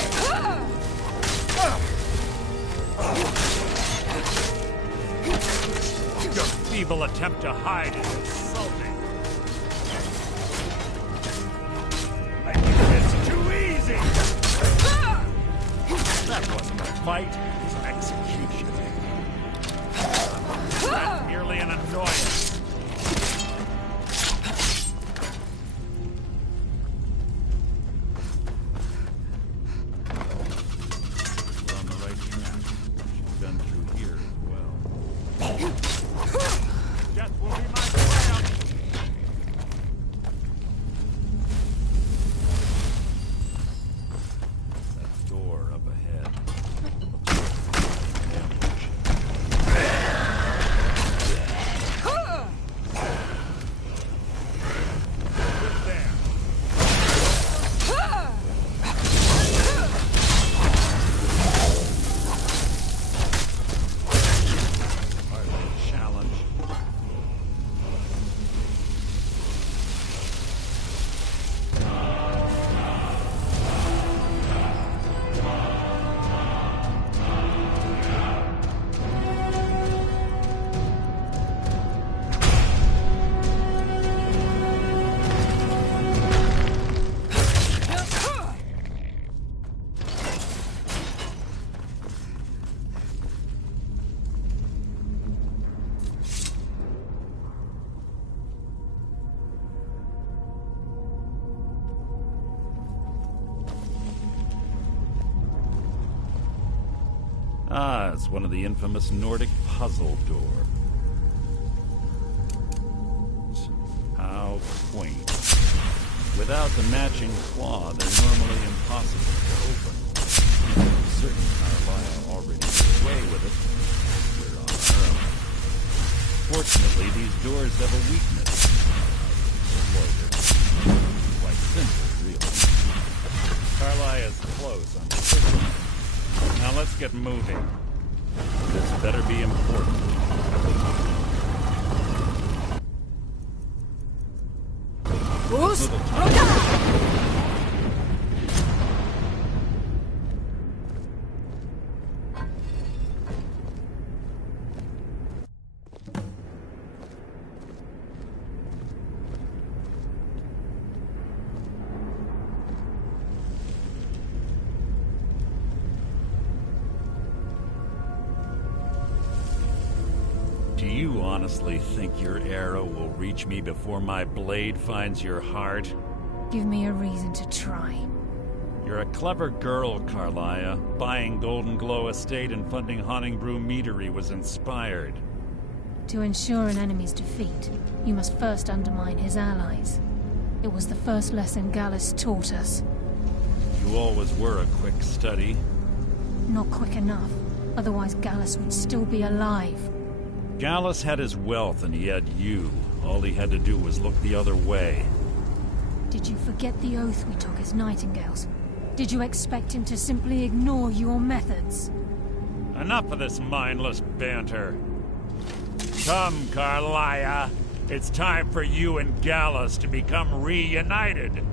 Your feeble attempt to hide is insulting. Making this too easy! That wasn't a fight, it was an execution. That's merely an annoyance. We're on the right track. She's been through here as well. Death will be my triumph! That door up ahead. Ah, it's one of the infamous Nordic puzzle doors. How quaint. Without the matching claw, they're normally impossible to open. I'm certain Carlisle already did away with it. We're on our own. Fortunately, these doors have a weakness. Quite simple, really. Carlisle is close, I'm certain. Now let's get moving. This better be important. Do you honestly think your arrow will reach me before my blade finds your heart? Give me a reason to try. You're a clever girl, Carlia. Buying Golden Glow Estate and funding Haunting Brew Meadery was inspired. To ensure an enemy's defeat, you must first undermine his allies. It was the first lesson Gallus taught us. You always were a quick study. Not quick enough. Otherwise Gallus would still be alive. Gallus had his wealth and he had you. All he had to do was look the other way. Did you forget the oath we took as Nightingales? Did you expect him to simply ignore your methods? Enough of this mindless banter. Come, Carlia. It's time for you and Gallus to become reunited.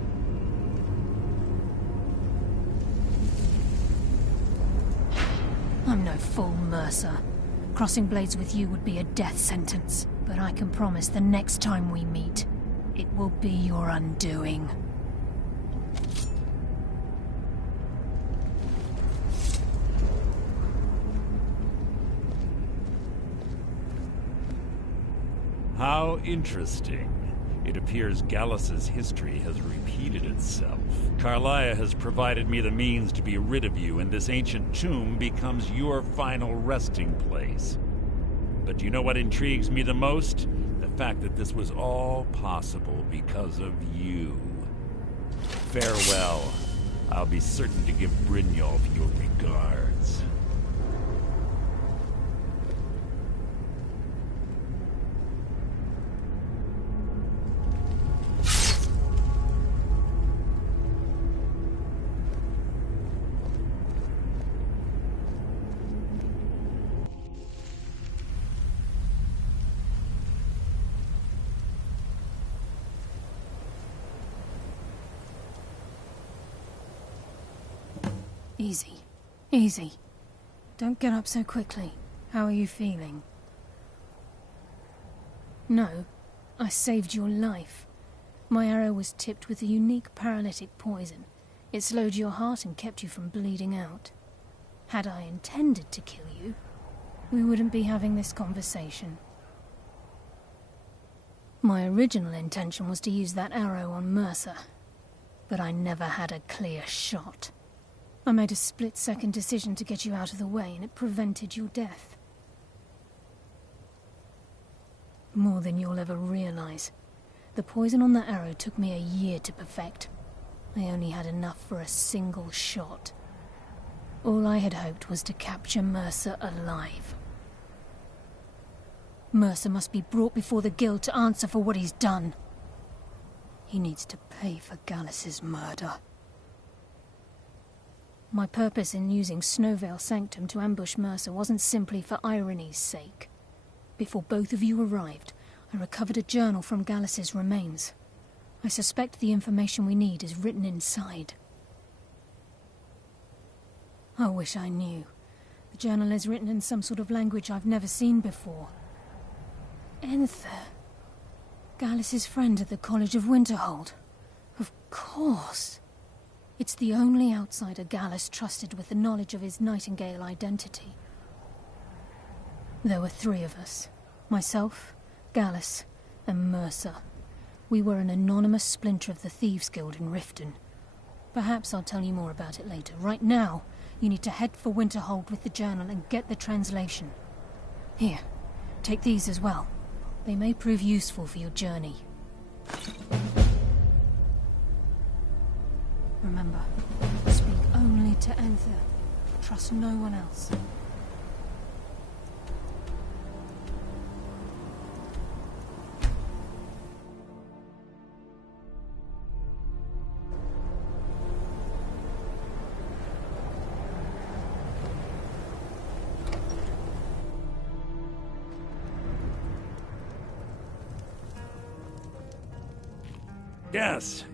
I'm no fool, Mercer. Crossing blades with you would be a death sentence. But I can promise the next time we meet, it will be your undoing. How interesting. It appears Gallus's history has repeated itself. Carlia has provided me the means to be rid of you, and this ancient tomb becomes your final resting place. But do you know what intrigues me the most? The fact that this was all possible because of you. Farewell. I'll be certain to give Brynjolf your regards. Easy. Easy. Don't get up so quickly. How are you feeling? No, I saved your life. My arrow was tipped with a unique paralytic poison. It slowed your heart and kept you from bleeding out. Had I intended to kill you, we wouldn't be having this conversation. My original intention was to use that arrow on Mercer, but I never had a clear shot. I made a split-second decision to get you out of the way, and it prevented your death. More than you'll ever realize. The poison on that arrow took me a year to perfect. I only had enough for a single shot. All I had hoped was to capture Mercer alive. Mercer must be brought before the Guild to answer for what he's done. He needs to pay for Gallus's murder. My purpose in using Snowvale Sanctum to ambush Mercer wasn't simply for irony's sake. Before both of you arrived, I recovered a journal from Gallus's remains. I suspect the information we need is written inside. I wish I knew. The journal is written in some sort of language I've never seen before. Enther. Gallus's friend at the College of Winterhold. Of course. It's the only outsider Gallus trusted with the knowledge of his Nightingale identity. There were 3 of us. Myself, Gallus, and Mercer. We were an anonymous splinter of the Thieves Guild in Riften. Perhaps I'll tell you more about it later. Right now, you need to head for Winterhold with the journal and get the translation. Here, take these as well. They may prove useful for your journey. Remember, speak only to Enther. Trust no one else.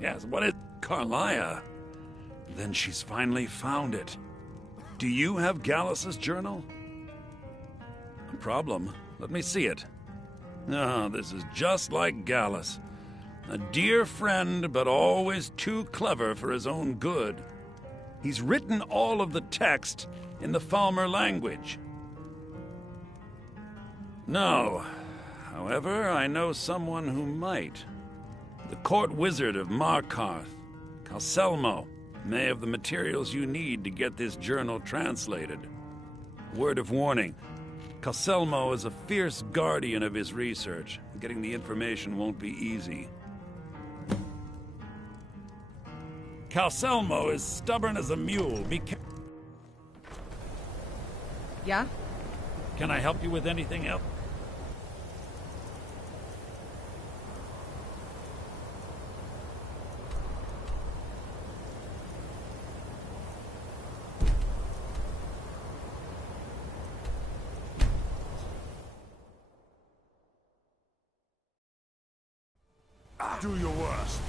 Yes, what is Carlia? Then she's finally found it. Do you have Gallus's journal? No problem. Let me see it. Ah, this is just like Gallus. A dear friend, but always too clever for his own good. He's written all of the text in the Falmer language. No. However, I know someone who might. The court wizard of Markarth, Calselmo, may have the materials you need to get this journal translated. Word of warning. Calselmo is a fierce guardian of his research. Getting the information won't be easy. Calselmo is stubborn as a mule. Yeah? Can I help you with anything else? Do your worst.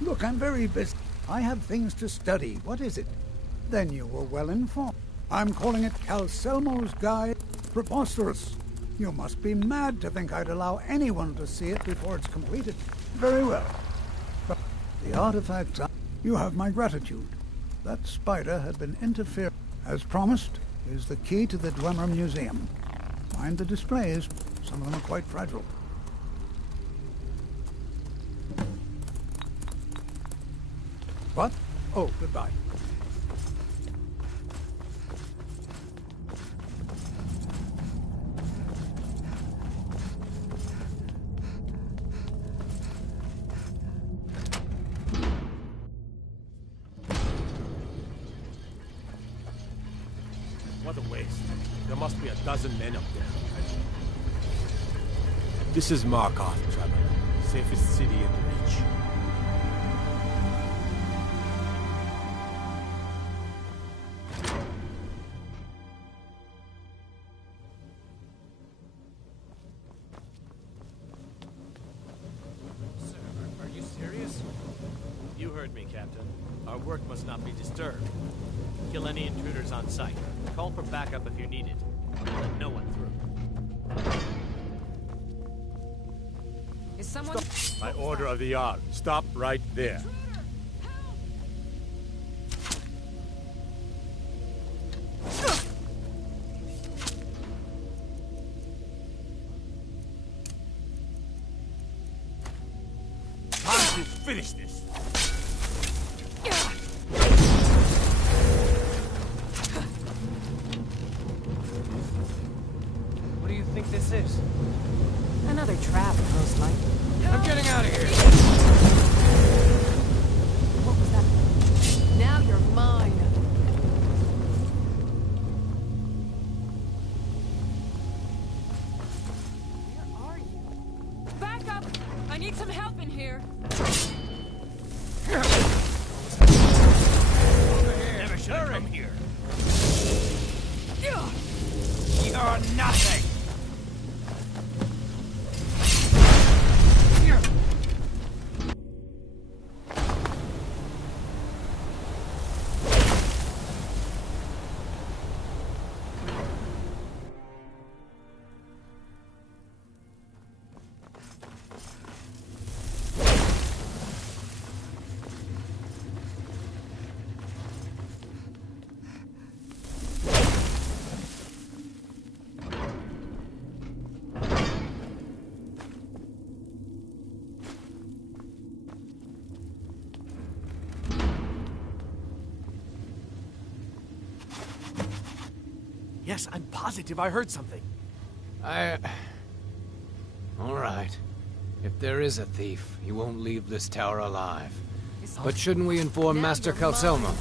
Look, I'm very busy. I have things to study. What is it? Then you were well informed. I'm calling it Calselmo's Guide. Preposterous. You must be mad to think I'd allow anyone to see it before it's completed. Very well. But the artifacts, you have my gratitude. That spider had been interfering. As promised, is the key to the Dwemer Museum. Mind the displays. Some of them are quite fragile. What? Oh, goodbye. What a waste. There must be a dozen men up there. This is Markarth, traveler. Safest city in the reach. Are you serious? You heard me, Captain. Our work must not be disturbed. Kill any intruders on sight. Call for backup if you need it. Let no one through. Is someone... By order of the Jarl, stop right there. Time to finish this. What do you think this is? Another trap, most likely. I'm getting out of here. What was that? Now you're mine. Where are you? Back up! I need some help in here. Never should have come here. You're nothing. Yes, I'm positive I heard something. All right. If there is a thief, he won't leave this tower alive. But shouldn't we inform Master Calselmo?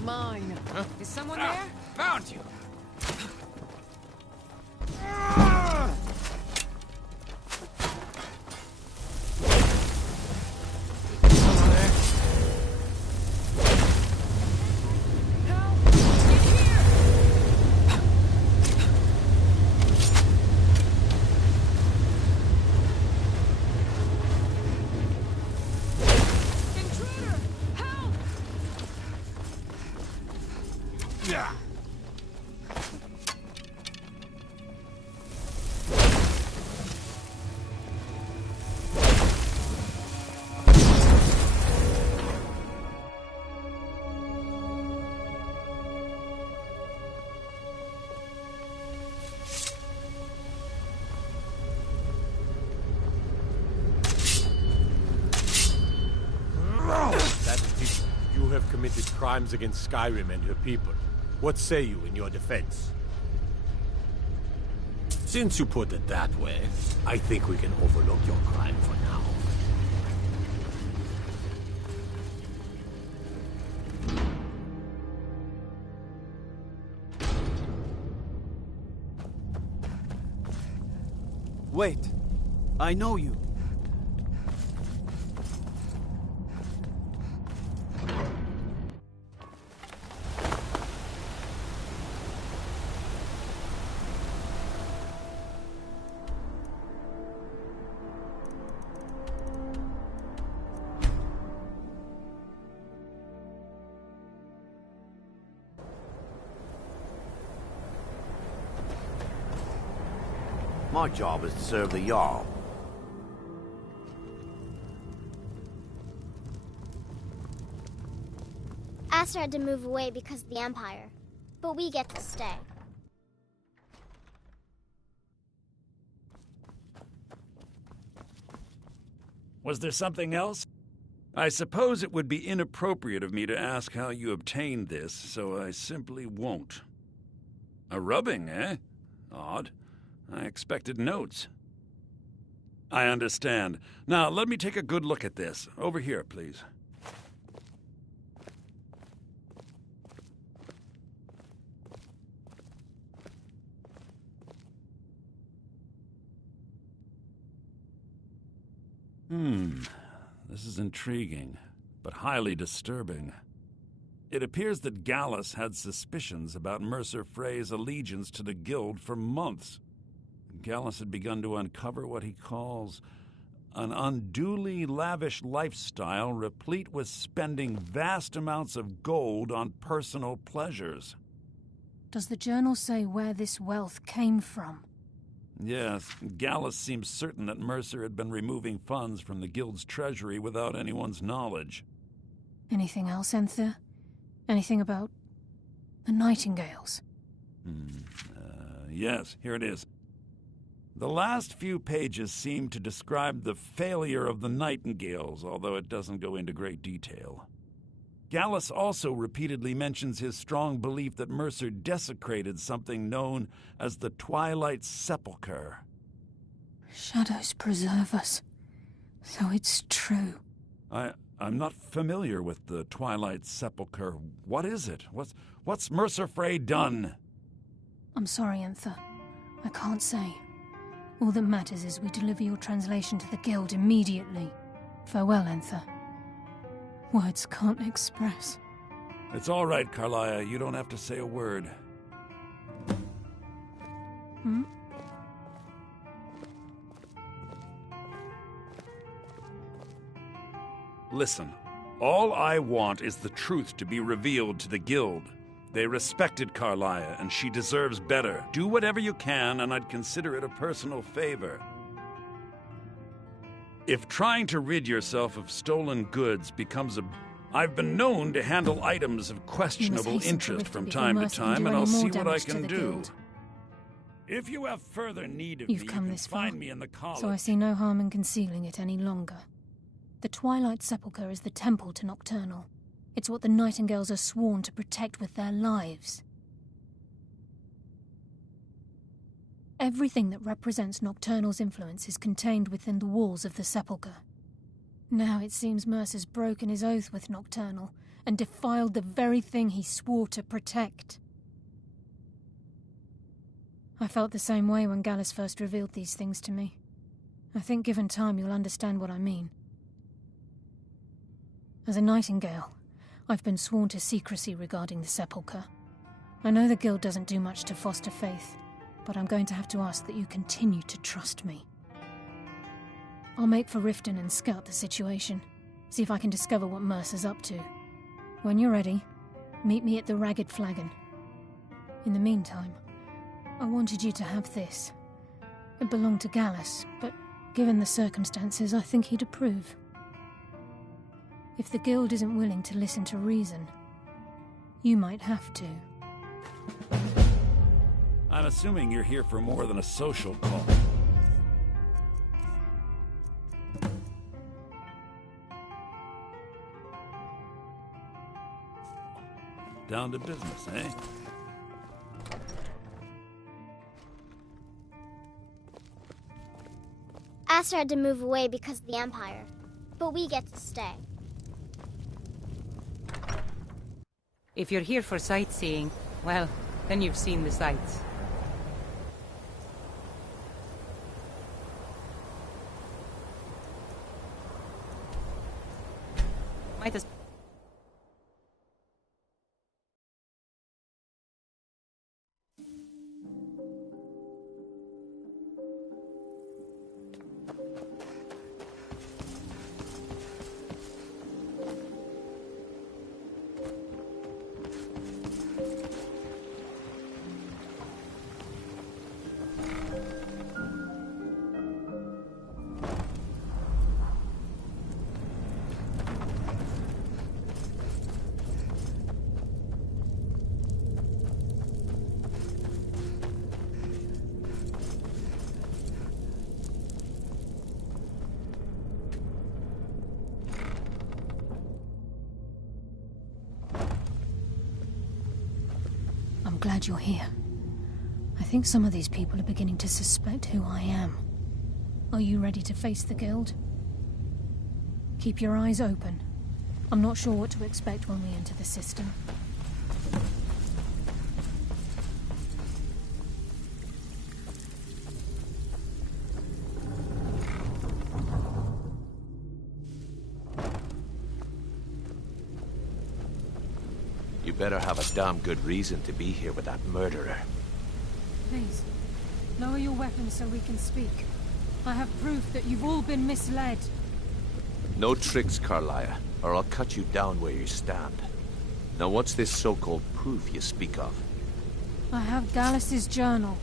mine. Huh? Is someone there? Found you! You have committed crimes against Skyrim and her people. What say you in your defense? Since you put it that way, I think we can overlook your crime for now. Wait. I know you. My job is to serve the Jarl. Aster had to move away because of the Empire, but we get to stay. Was there something else? I suppose it would be inappropriate of me to ask how you obtained this, so I simply won't. A rubbing, eh? Odd. I expected notes. I understand. Now, let me take a good look at this. Over here, please. This is intriguing, but highly disturbing. It appears that Gallus had suspicions about Mercer Frey's allegiance to the Guild for months. Gallus had begun to uncover what he calls an unduly lavish lifestyle replete with spending vast amounts of gold on personal pleasures. Does the journal say where this wealth came from? Yes, Gallus seems certain that Mercer had been removing funds from the Guild's treasury without anyone's knowledge. Anything else, Enther? Anything about the Nightingales? Yes, here it is. The last few pages seem to describe the failure of the Nightingales, although it doesn't go into great detail. Gallus also repeatedly mentions his strong belief that Mercer desecrated something known as the Twilight Sepulchre. Shadows preserve us. So it's true. I'm not familiar with the Twilight Sepulchre. What is it? What's Mercer Frey done? I'm sorry, Enther. I can't say. All that matters is we deliver your translation to the Guild immediately. Farewell, Enther. Words can't express. It's all right, Carlia. You don't have to say a word. Listen, all I want is the truth to be revealed to the Guild. They respected Carlia, and she deserves better. Do whatever you can, and I'd consider it a personal favor. If trying to rid yourself of stolen goods becomes a... I've been known to handle items of questionable interest from time to time, and I'll see what I can do. If you have further need of me, you can find me in the college. So I see no harm in concealing it any longer. The Twilight Sepulchre is the temple to Nocturnal. It's what the Nightingales are sworn to protect with their lives. Everything that represents Nocturnal's influence is contained within the walls of the Sepulchre. Now it seems Mercer's broken his oath with Nocturnal and defiled the very thing he swore to protect. I felt the same way when Gallus first revealed these things to me. I think given time you'll understand what I mean. As a nightingale, I've been sworn to secrecy regarding the sepulchre. I know the Guild doesn't do much to foster faith, but I'm going to have to ask that you continue to trust me. I'll make for Riften and scout the situation, see if I can discover what Mercer's up to. When you're ready, meet me at the Ragged Flagon. In the meantime, I wanted you to have this. It belonged to Gallus, but given the circumstances, I think he'd approve. If the Guild isn't willing to listen to reason, you might have to. I'm assuming you're here for more than a social call. Down to business, eh? Aster had to move away because of the Empire, but we get to stay. If you're here for sightseeing, well, then you've seen the sights. Might as... I'm glad you're here. I think some of these people are beginning to suspect who I am. Are you ready to face the Guild? Keep your eyes open. I'm not sure what to expect when we enter the system. You better have a damn good reason to be here with that murderer. Please, lower your weapons so we can speak. I have proof that you've all been misled. No tricks, Carlia, or I'll cut you down where you stand. Now what's this so-called proof you speak of? I have Gallus's journal.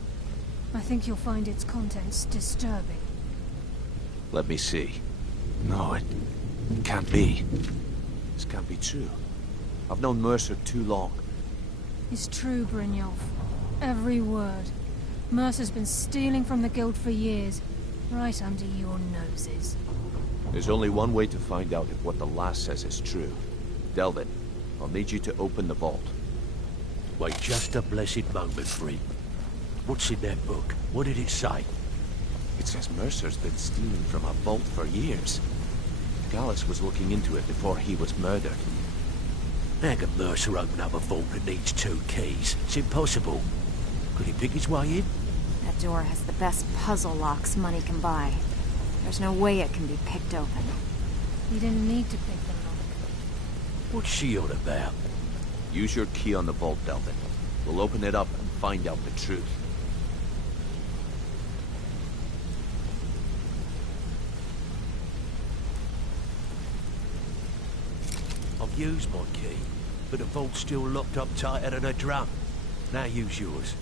I think you'll find its contents disturbing. Let me see. No, it can't be. This can't be true. I've known Mercer too long. It's true, Brynjolf. Every word. Mercer's been stealing from the Guild for years, right under your noses. There's only one way to find out if what the lass says is true. Delvin, I'll need you to open the vault. Wait just a blessed moment, Bree. What's in that book? What did it say? It says Mercer's been stealing from a vault for years. Gallus was looking into it before he was murdered. How can Mercer open up a vault that needs 2 keys? It's impossible. Could he pick his way in? That door has the best puzzle locks money can buy. There's no way it can be picked open. He didn't need to pick the lock. What's she on about? Use your key on the vault, Delvin. We'll open it up and find out the truth. I've used my key, but the vault's still locked up tighter than a drum. Now use yours.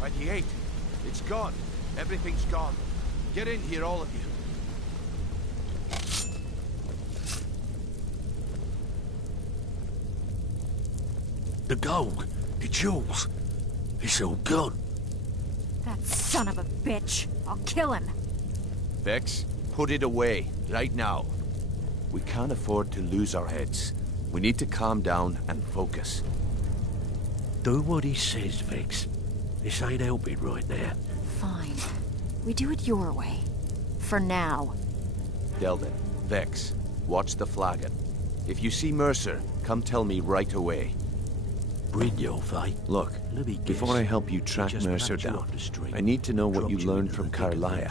'98. It's gone. Everything's gone. Get in here, all of you. The gold, the jewels, it's all gone. That son of a bitch! I'll kill him! Vex, put it away, right now. We can't afford to lose our heads. We need to calm down and focus. Do what he says, Vex. This ain't helping right now. Fine. We do it your way. For now. Delvin, Vex, watch the flagon. If you see Mercer, come tell me right away. Brynjolf, eh? Look, before I help you track Mercer down, I need to know what you learned from Carlia.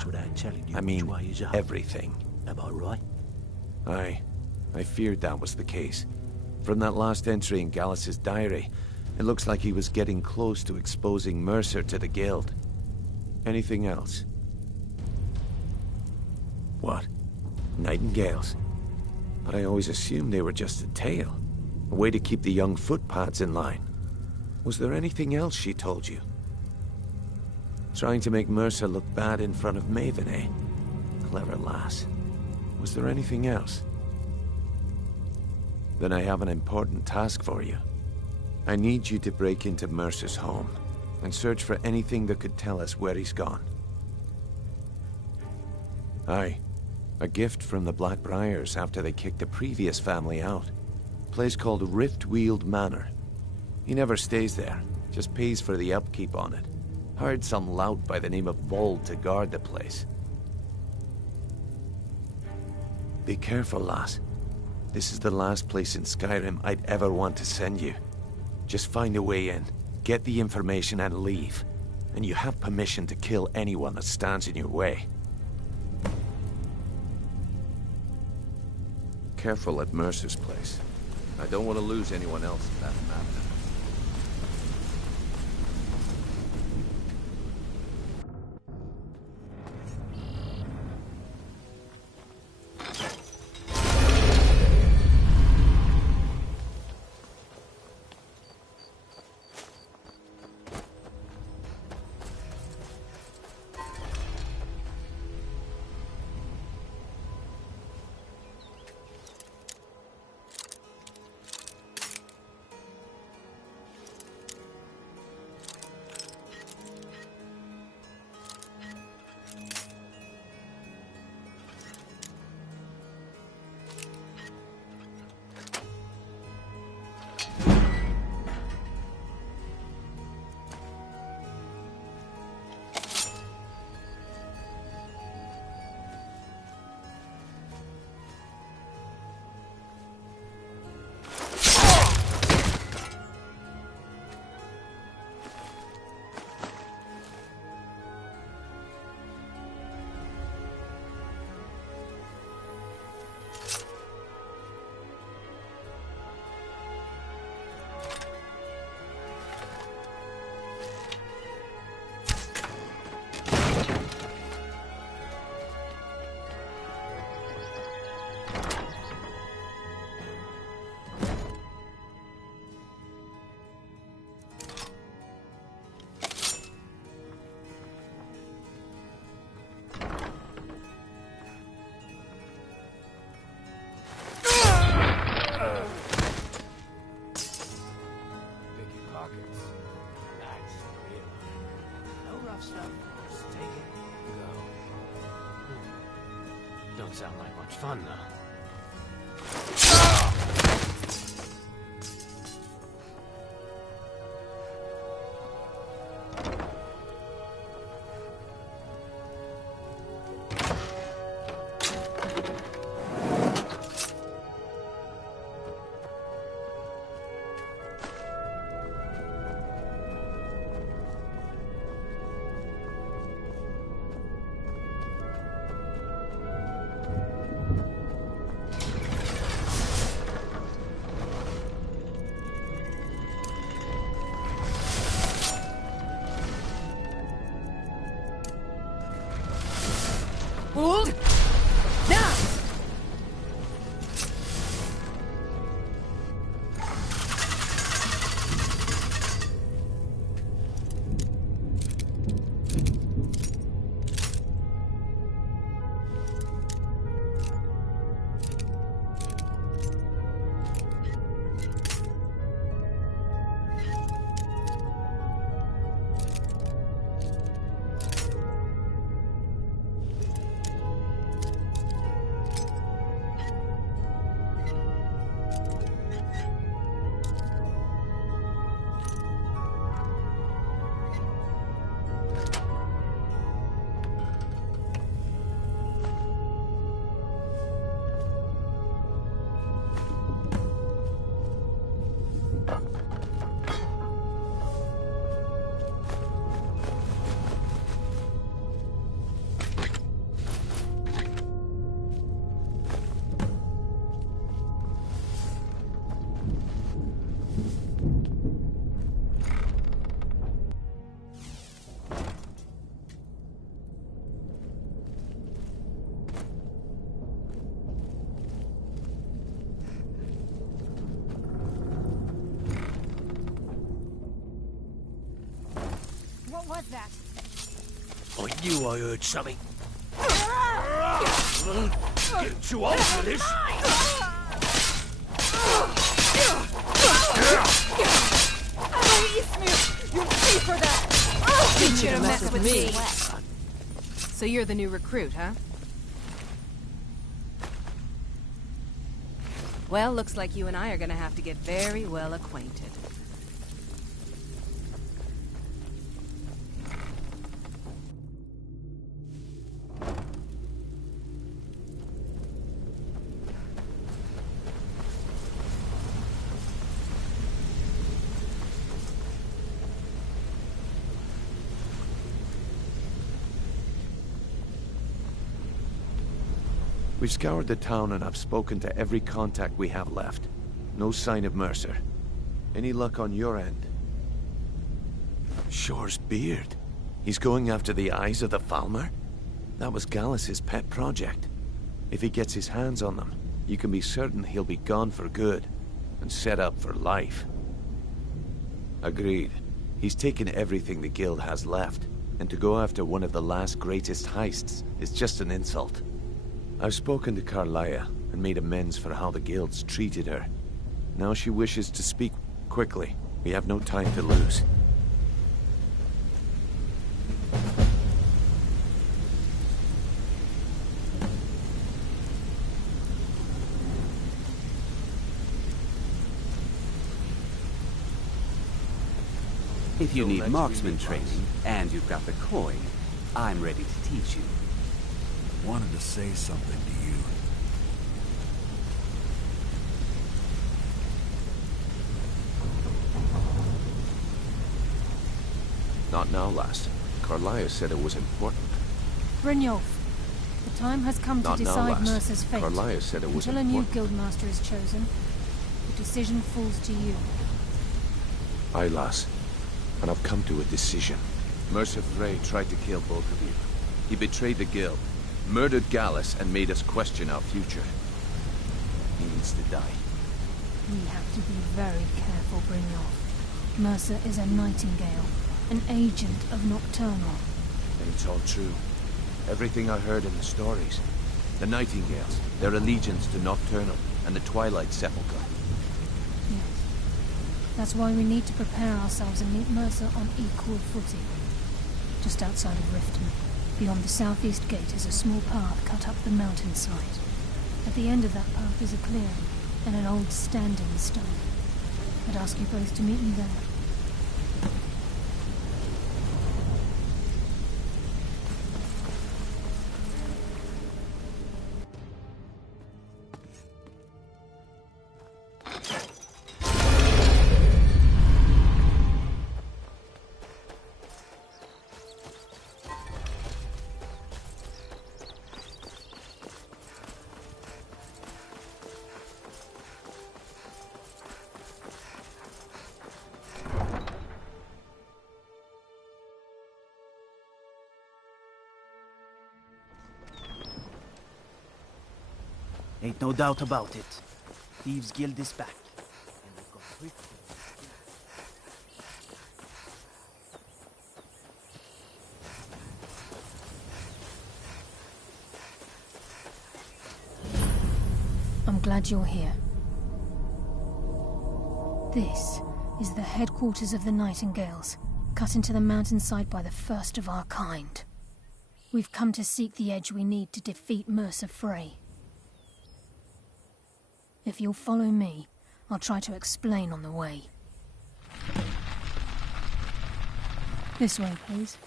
I mean, everything. Am I right? Aye. I feared that was the case. From that last entry in Gallus's diary, it looks like he was getting close to exposing Mercer to the Guild. Anything else? What? Nightingales? But I always assumed they were just a tale. A way to keep the young footpads in line. Was there anything else she told you? Trying to make Mercer look bad in front of Maven, eh? Clever lass. Was there anything else? Then I have an important task for you. I need you to break into Mercer's home and search for anything that could tell us where he's gone. Aye. A gift from the Blackbriars after they kicked the previous family out. Place called Riftweald Manor. He never stays there, just pays for the upkeep on it. Hired some lout by the name of Vold to guard the place. Be careful, lass. This is the last place in Skyrim I'd ever want to send you. Just find a way in, get the information and leave. And you have permission to kill anyone that stands in your way. Careful at Mercer's place. I don't want to lose anyone else in that matter. Don't sound like much fun, though. Hold! Now! was that? I knew I heard something. Getting too old for this. You'll pay for that! Teach you to mess with me. So you're the new recruit, huh? Well, looks like you and I are gonna have to get very well acquainted. We've scoured the town and I've spoken to every contact we have left. No sign of Mercer. Any luck on your end? Shore's beard. He's going after the eyes of the Falmer? That was Gallus's pet project. If he gets his hands on them, you can be certain he'll be gone for good, and set up for life. Agreed. He's taken everything the guild has left, and to go after one of the last greatest heists is just an insult. I've spoken to Carlia and made amends for how the guilds treated her. Now she wishes to speak quickly. We have no time to lose. If you need marksman training, and you've got the coin, I'm ready to teach you. Wanted to say something to you. Not now, lass. Carlia said it was important. Brynjolf, the time has come to Not now, decide lass. Mercer's fate. Carlia said it was Until a new important. guildmaster is chosen, the decision falls to you. Aye, lass. And I've come to a decision. Mercer Frey tried to kill both of you. He betrayed the guild, murdered Gallus, and made us question our future. He needs to die. We have to be very careful, Brynjolf. Mercer is a nightingale, an agent of Nocturnal. And it's all true. Everything I heard in the stories. The Nightingales, their allegiance to Nocturnal, and the Twilight Sepulchre. Yes. That's why we need to prepare ourselves and meet Mercer on equal footing. Just outside of Riften, beyond the southeast gate, is a small path cut up the mountainside. At the end of that path is a clearing, and an old standing stone. I'd ask you both to meet me there. Ain't no doubt about it. Thieves Guild is back. And they've got quick. I'm glad you're here. This is the headquarters of the Nightingales, cut into the mountainside by the first of our kind. We've come to seek the edge we need to defeat Mercer Frey. If you'll follow me, I'll try to explain on the way. This way, please.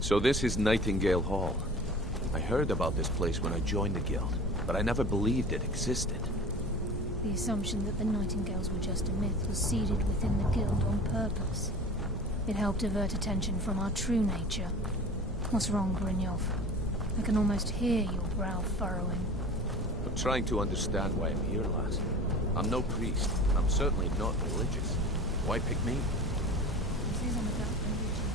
So this is Nightingale Hall. I heard about this place when I joined the guild, but I never believed it existed. The assumption that the Nightingales were just a myth was seeded within the guild on purpose. It helped divert attention from our true nature. What's wrong, Brynjolf? I can almost hear your brow furrowing. I'm trying to understand why I'm here, lass. I'm no priest, and I'm certainly not religious. Why pick me? This isn't about religion.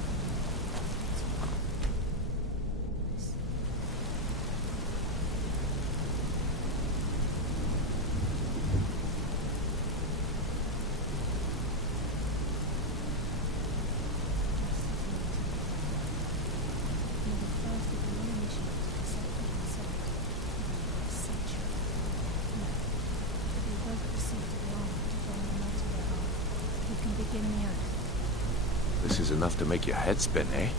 begin the oath. This is enough to make your head spin, eh?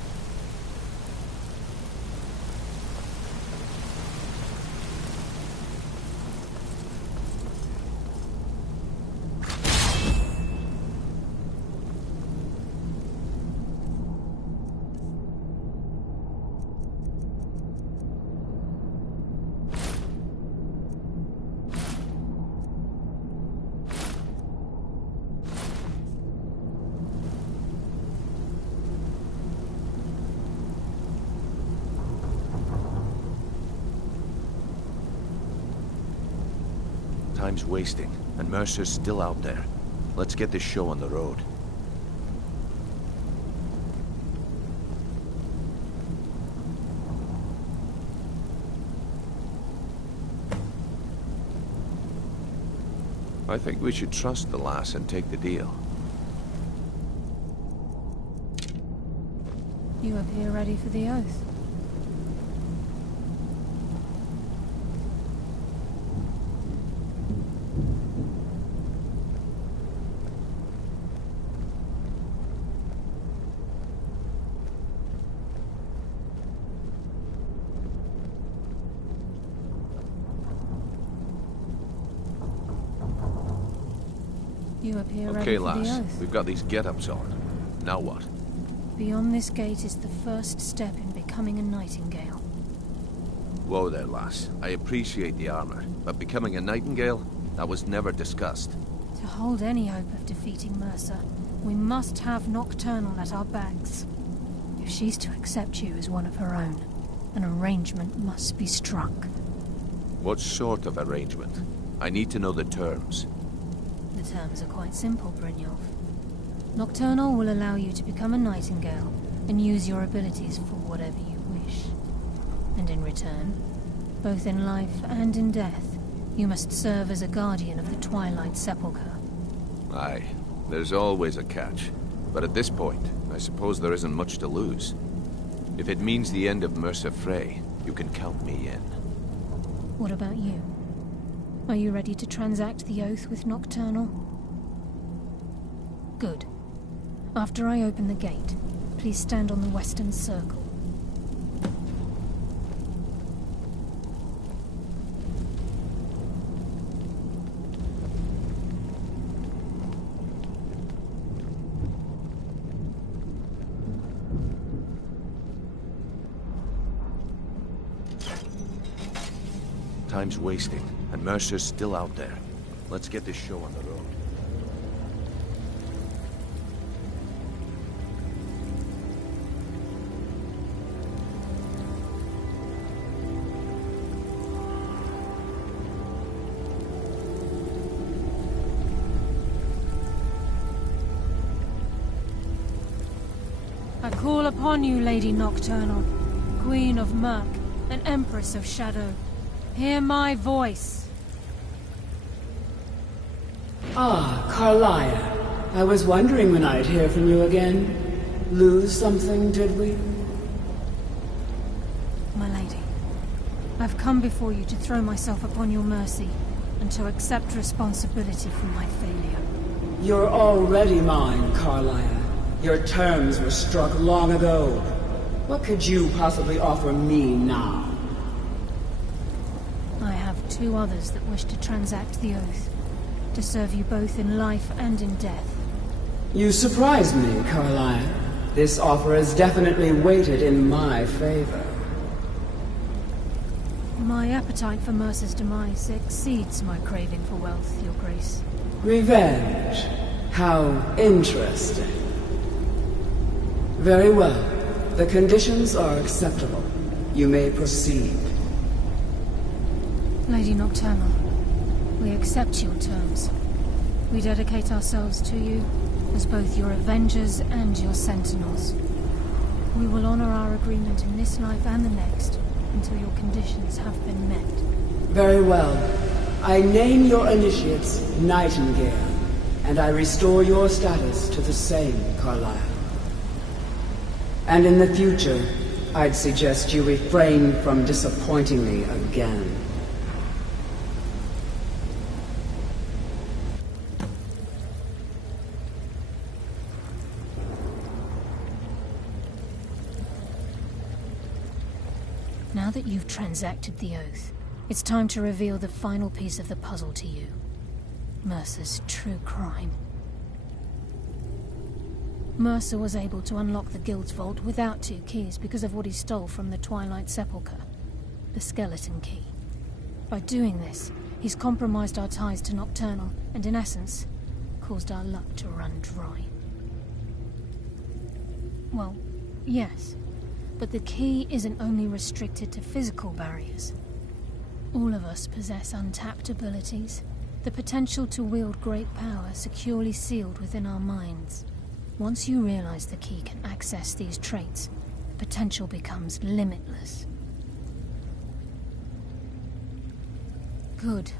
Time's wasting, and Mercer's still out there. Let's get this show on the road. I think we should trust the lass and take the deal. You appear ready for the oath. You appear ready Okay, for lass. the oath. We've got these get-ups on. Now what? Beyond this gate is the first step in becoming a nightingale. Whoa there, lass. I appreciate the armor, but becoming a nightingale? That was never discussed. To hold any hope of defeating Mercer, we must have Nocturnal at our backs. If she's to accept you as one of her own, an arrangement must be struck. What sort of arrangement? I need to know the terms. The terms are quite simple, Brynjolf. Nocturnal will allow you to become a nightingale and use your abilities for whatever you wish. And in return, both in life and in death, you must serve as a guardian of the Twilight Sepulchre. Aye, there's always a catch. But at this point, I suppose there isn't much to lose. If it means the end of Mercer Frey, you can count me in. What about you? Are you ready to transact the oath with Nocturnal? Good. After I open the gate, please stand on the western circle. Time's wasting, and Mercer's still out there. Let's get this show on the road. I call upon you, Lady Nocturnal, Queen of Murk and Empress of Shadow. Hear my voice. Ah, Carlia. I was wondering when I'd hear from you again. Lose something, did we? My lady, I've come before you to throw myself upon your mercy and to accept responsibility for my failure. You're already mine, Carlia. Your terms were struck long ago. What could you possibly offer me now? I have two others that wish to transact the oath, to serve you both in life and in death. You surprise me, Carlia. This offer is definitely weighted in my favor. My appetite for Mercer's demise exceeds my craving for wealth, Your Grace. Revenge. How interesting. Very well. The conditions are acceptable. You may proceed. Lady Nocturnal, we accept your terms. We dedicate ourselves to you as both your avengers and your sentinels. We will honor our agreement in this life and the next until your conditions have been met. Very well. I name your initiates Nightingale, and I restore your status to the same, Carlisle. And in the future, I'd suggest you refrain from disappointing me again. Now that you've transacted the oath, it's time to reveal the final piece of the puzzle to you. Mercer's true crime. Mercer was able to unlock the Guild's vault without 2 keys because of what he stole from the Twilight Sepulchre, the skeleton key. By doing this, he's compromised our ties to Nocturnal, and in essence, caused our luck to run dry. Well, yes, but the key isn't only restricted to physical barriers. All of us possess untapped abilities, the potential to wield great power securely sealed within our minds. Once you realize the key can access these traits, the potential becomes limitless. Good.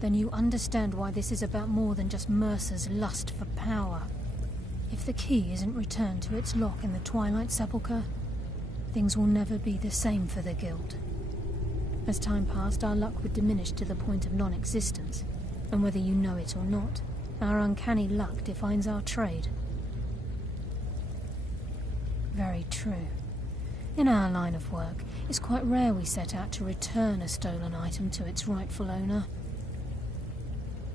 Then you understand why this is about more than just Mercer's lust for power. If the key isn't returned to its lock in the Twilight Sepulchre, things will never be the same for the Guild. As time passed, our luck would diminish to the point of non-existence, and whether you know it or not, our uncanny luck defines our trade. Very true. In our line of work, it's quite rare we set out to return a stolen item to its rightful owner.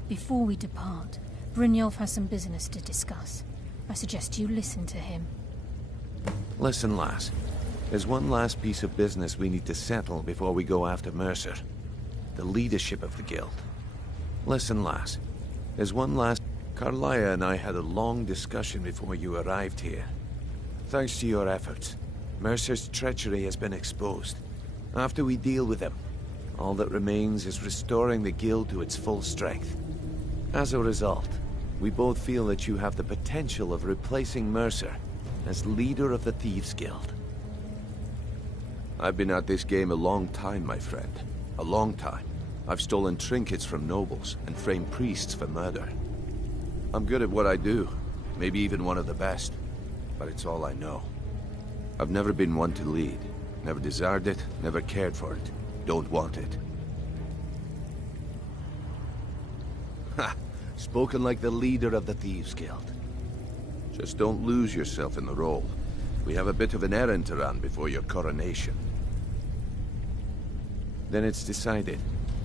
Before we depart, Brynjolf has some business to discuss. I suggest you listen to him. Listen, lass. There's one last piece of business we need to settle before we go after Mercer. The leadership of the Guild. Listen, lass. There's one last... Carlia and I had a long discussion before you arrived here. Thanks to your efforts, Mercer's treachery has been exposed. After we deal with him, all that remains is restoring the Guild to its full strength. As a result, we both feel that you have the potential of replacing Mercer as leader of the Thieves Guild. I've been at this game a long time, my friend. A long time. I've stolen trinkets from nobles and framed priests for murder. I'm good at what I do, maybe even one of the best, but it's all I know. I've never been one to lead. Never desired it, never cared for it. Don't want it. Ha! Spoken like the leader of the Thieves Guild. Just don't lose yourself in the role. We have a bit of an errand to run before your coronation. Then it's decided.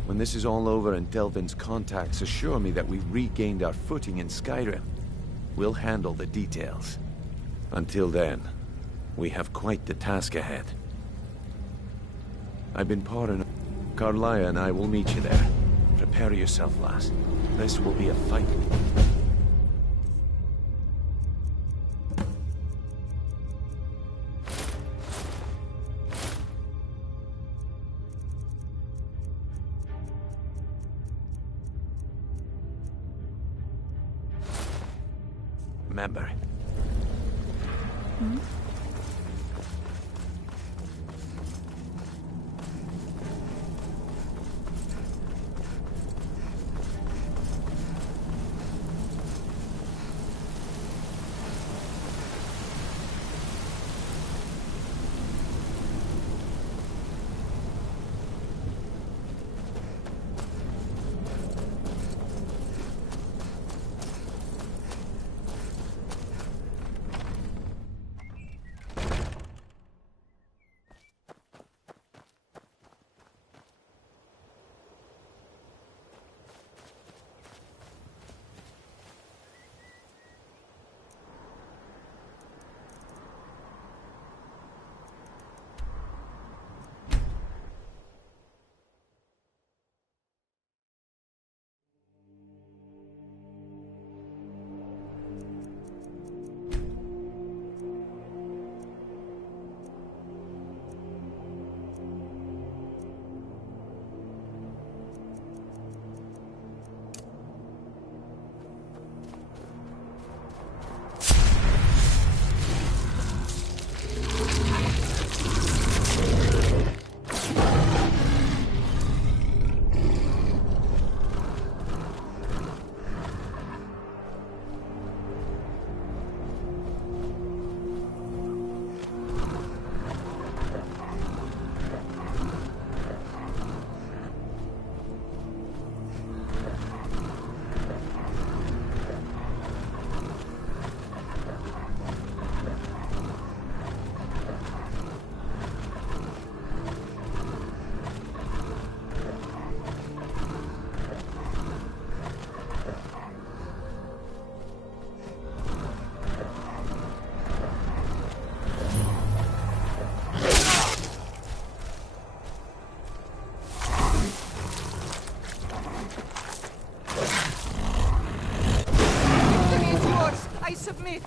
When this is all over and Delvin's contacts assure me that we've regained our footing in Skyrim, we'll handle the details. Until then, we have quite the task ahead. I've been pouring... Carlia and I will meet you there. Prepare yourself, lass. This will be a fight. Remember. Hmm? me!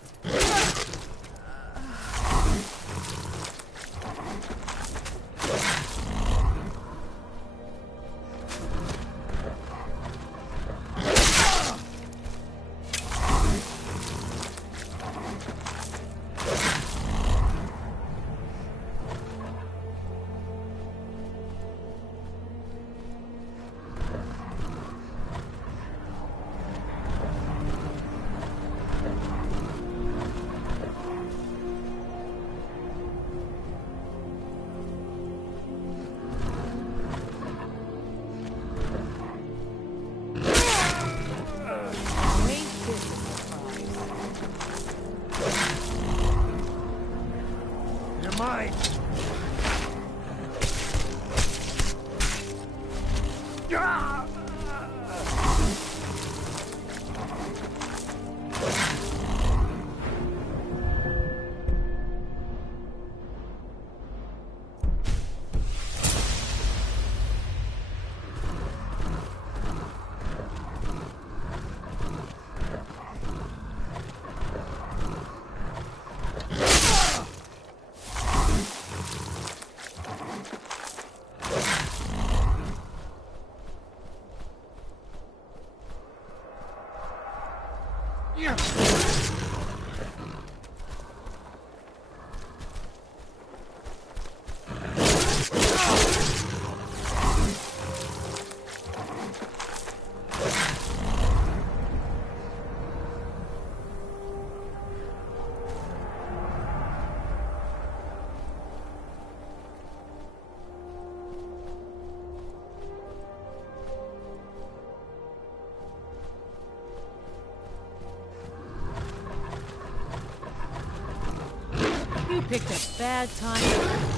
You picked a bad time.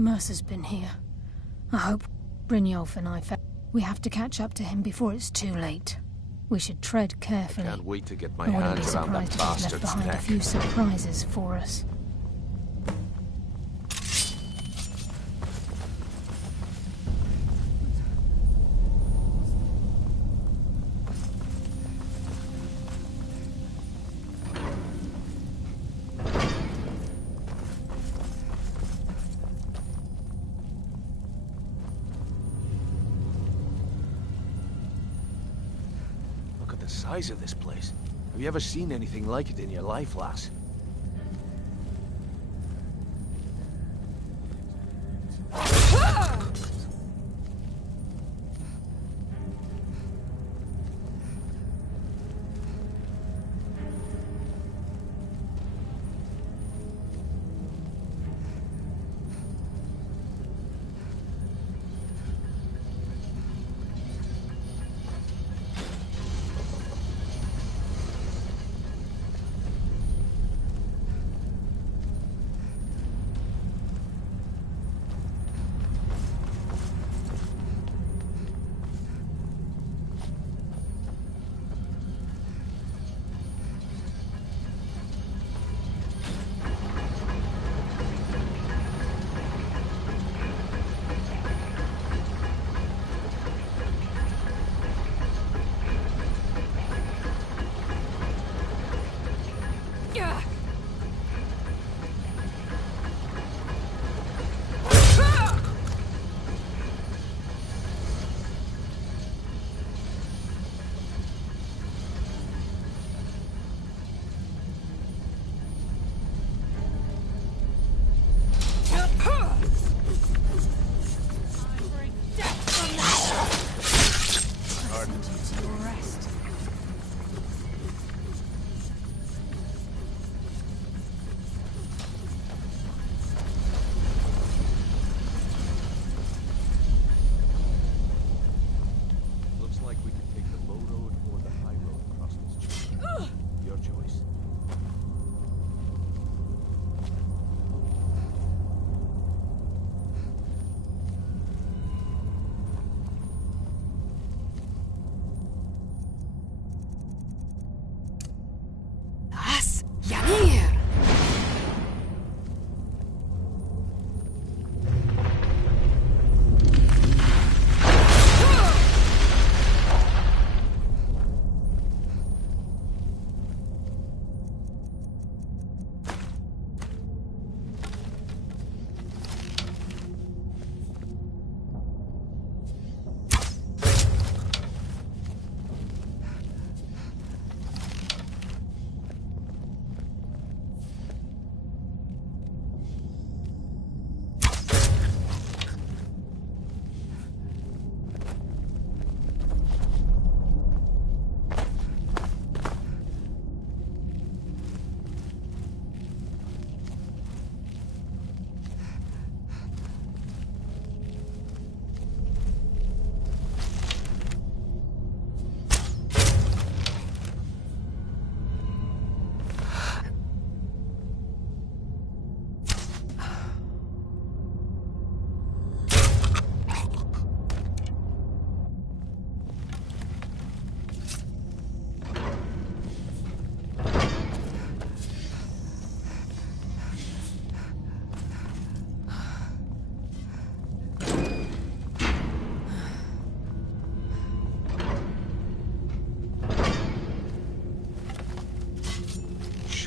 Mercer's been here. I hope Brynjolf and I we have to catch up to him before it's too late. We should tread carefully. I can't wait to get my I wouldn't be hands around that surprised if he's left bastard's behind a neck. few surprises for us. Size of this place. Have you ever seen anything like it in your life, lass?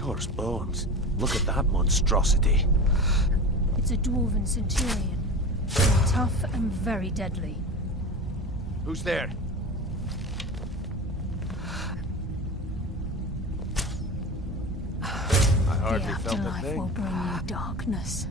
Shor's bones. Look at that monstrosity. It's a dwarven centurion. They're tough and very deadly. Who's there? I hardly the felt a afterlife thing. will bring you darkness.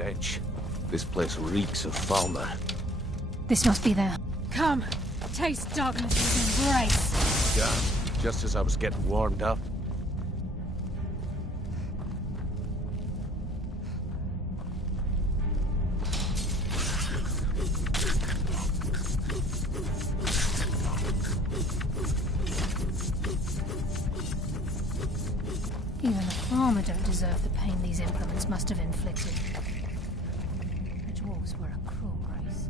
stench. This place reeks of Falmer. This must be there. Come, taste darkness with embrace. Yeah, just as I was getting warmed up. Even the farmer don't deserve the pain these implements must have inflicted. The dwarves were a cruel race.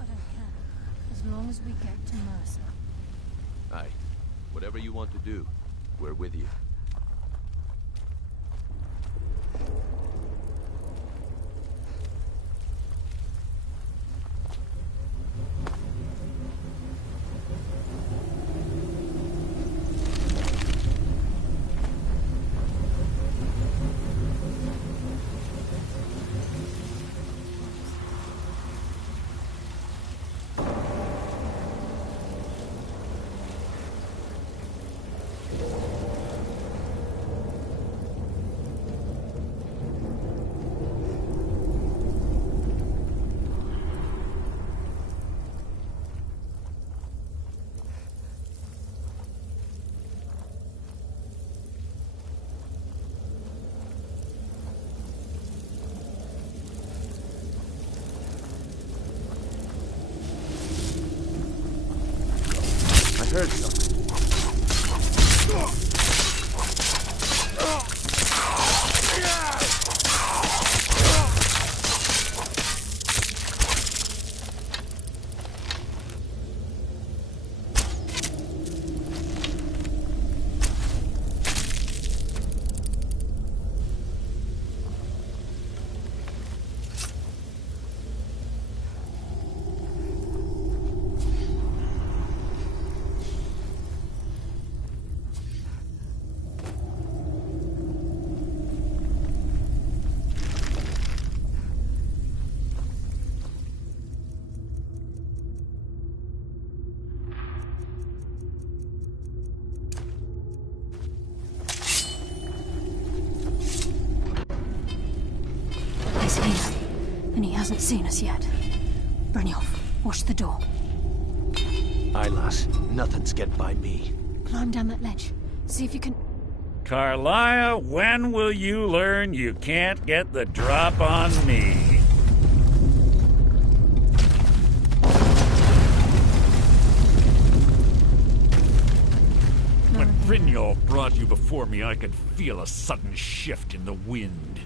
I don't care, as long as we get to Mercer. Aye. Whatever you want to do, we're with you. Heard something. And he hasn't seen us yet. Brynjolf, watch the door. Aye, lass. Nothing's get by me. Climb down that ledge. See if you can... Carlia, when will you learn you can't get the drop on me? When Brynjolf brought you before me, I could feel a sudden shift in the wind.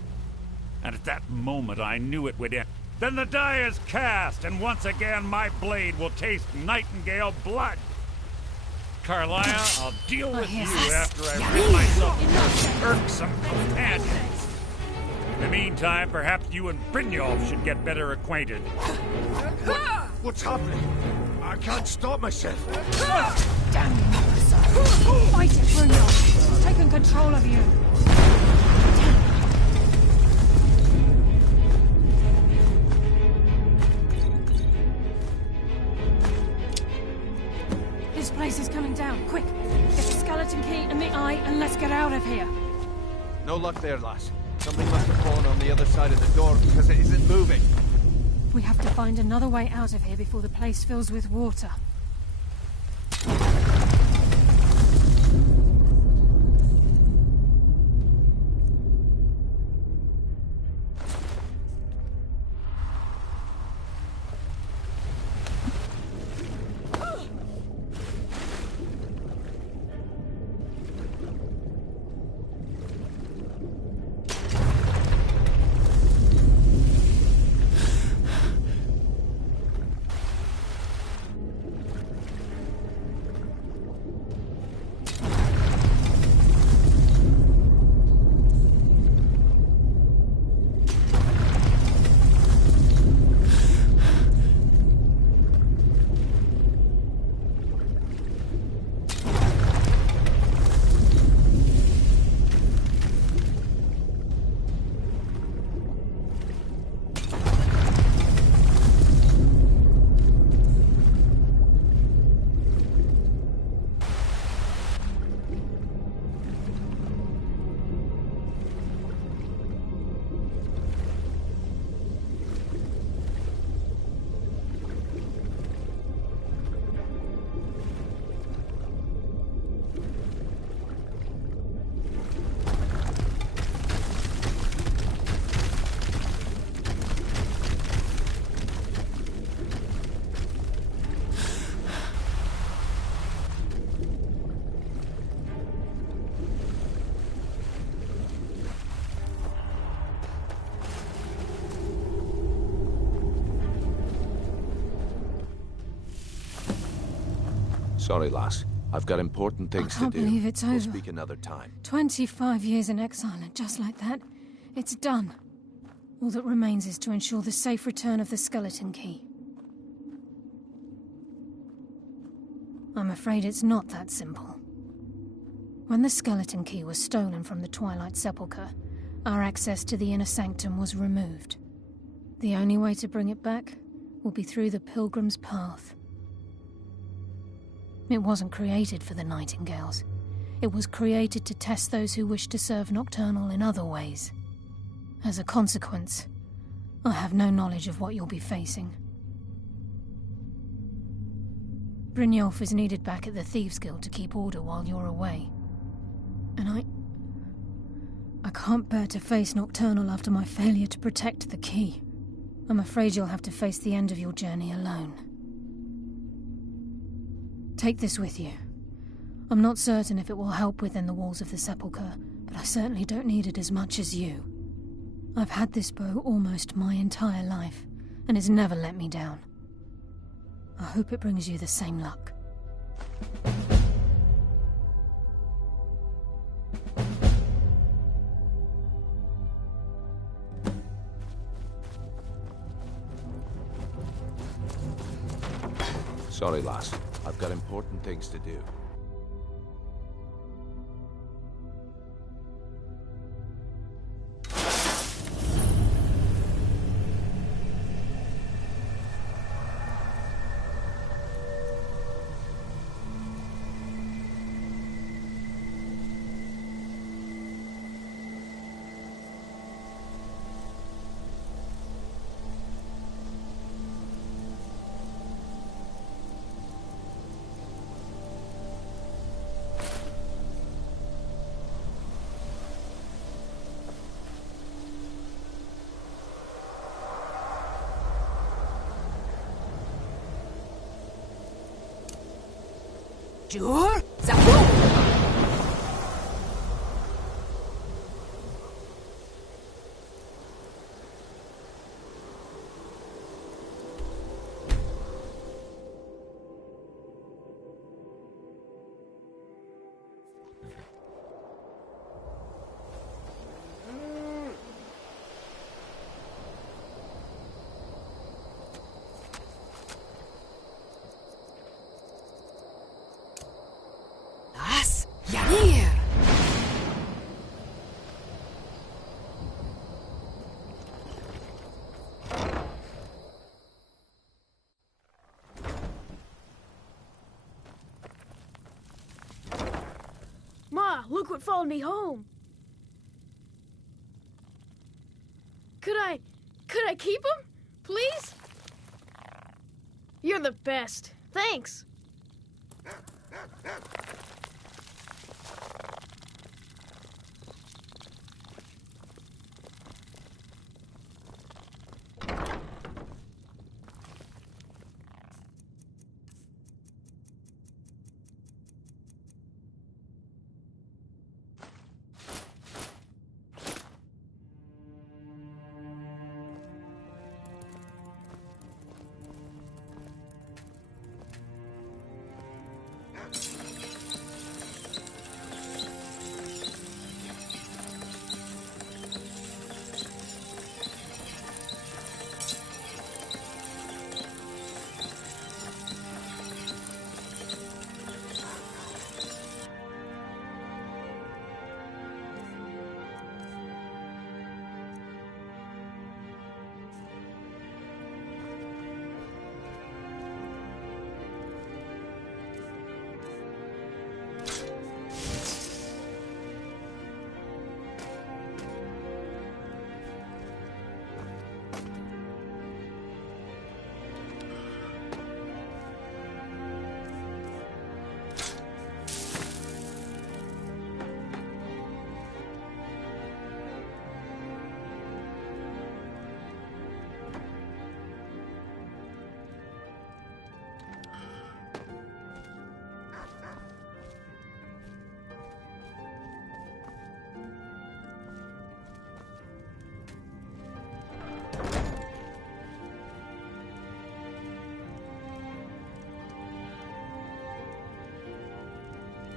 And at that moment, I knew it would end. Then the die is cast, and once again, my blade will taste nightingale blood. Carlia, I'll deal with you after I rid myself of your irksome companions. In the meantime, perhaps you and Brynjolf should get better acquainted. What's happening? I can't stop myself. Damn you, Mercer. Fight it, Brynjolf. It's taken control of you. This place is coming down. Quick! Get the skeleton key and the eye, and let's get out of here. No luck there, lass. Something must have fallen on the other side of the door because it isn't moving. We have to find another way out of here before the place fills with water. Sorry, lass. I've got important things to do. I can't believe it's over. We'll speak another time. 25 years in exile, and just like that, it's done. All that remains is to ensure the safe return of the skeleton key. I'm afraid it's not that simple. When the skeleton key was stolen from the Twilight Sepulchre, our access to the inner sanctum was removed. The only way to bring it back will be through the Pilgrim's Path. It wasn't created for the Nightingales. It was created to test those who wish to serve Nocturnal in other ways. As a consequence, I have no knowledge of what you'll be facing. Brynjolf is needed back at the Thieves Guild to keep order while you're away. And I can't bear to face Nocturnal after my failure to protect the key. I'm afraid you'll have to face the end of your journey alone. Take this with you. I'm not certain if it will help within the walls of the Sepulchre, but I certainly don't need it as much as you. I've had this bow almost my entire life, and it's never let me down. I hope it brings you the same luck. Sorry, lass. I've got important things to do. Sure? Ma, look what followed me home. Could I keep him? Please? You're the best. Thanks.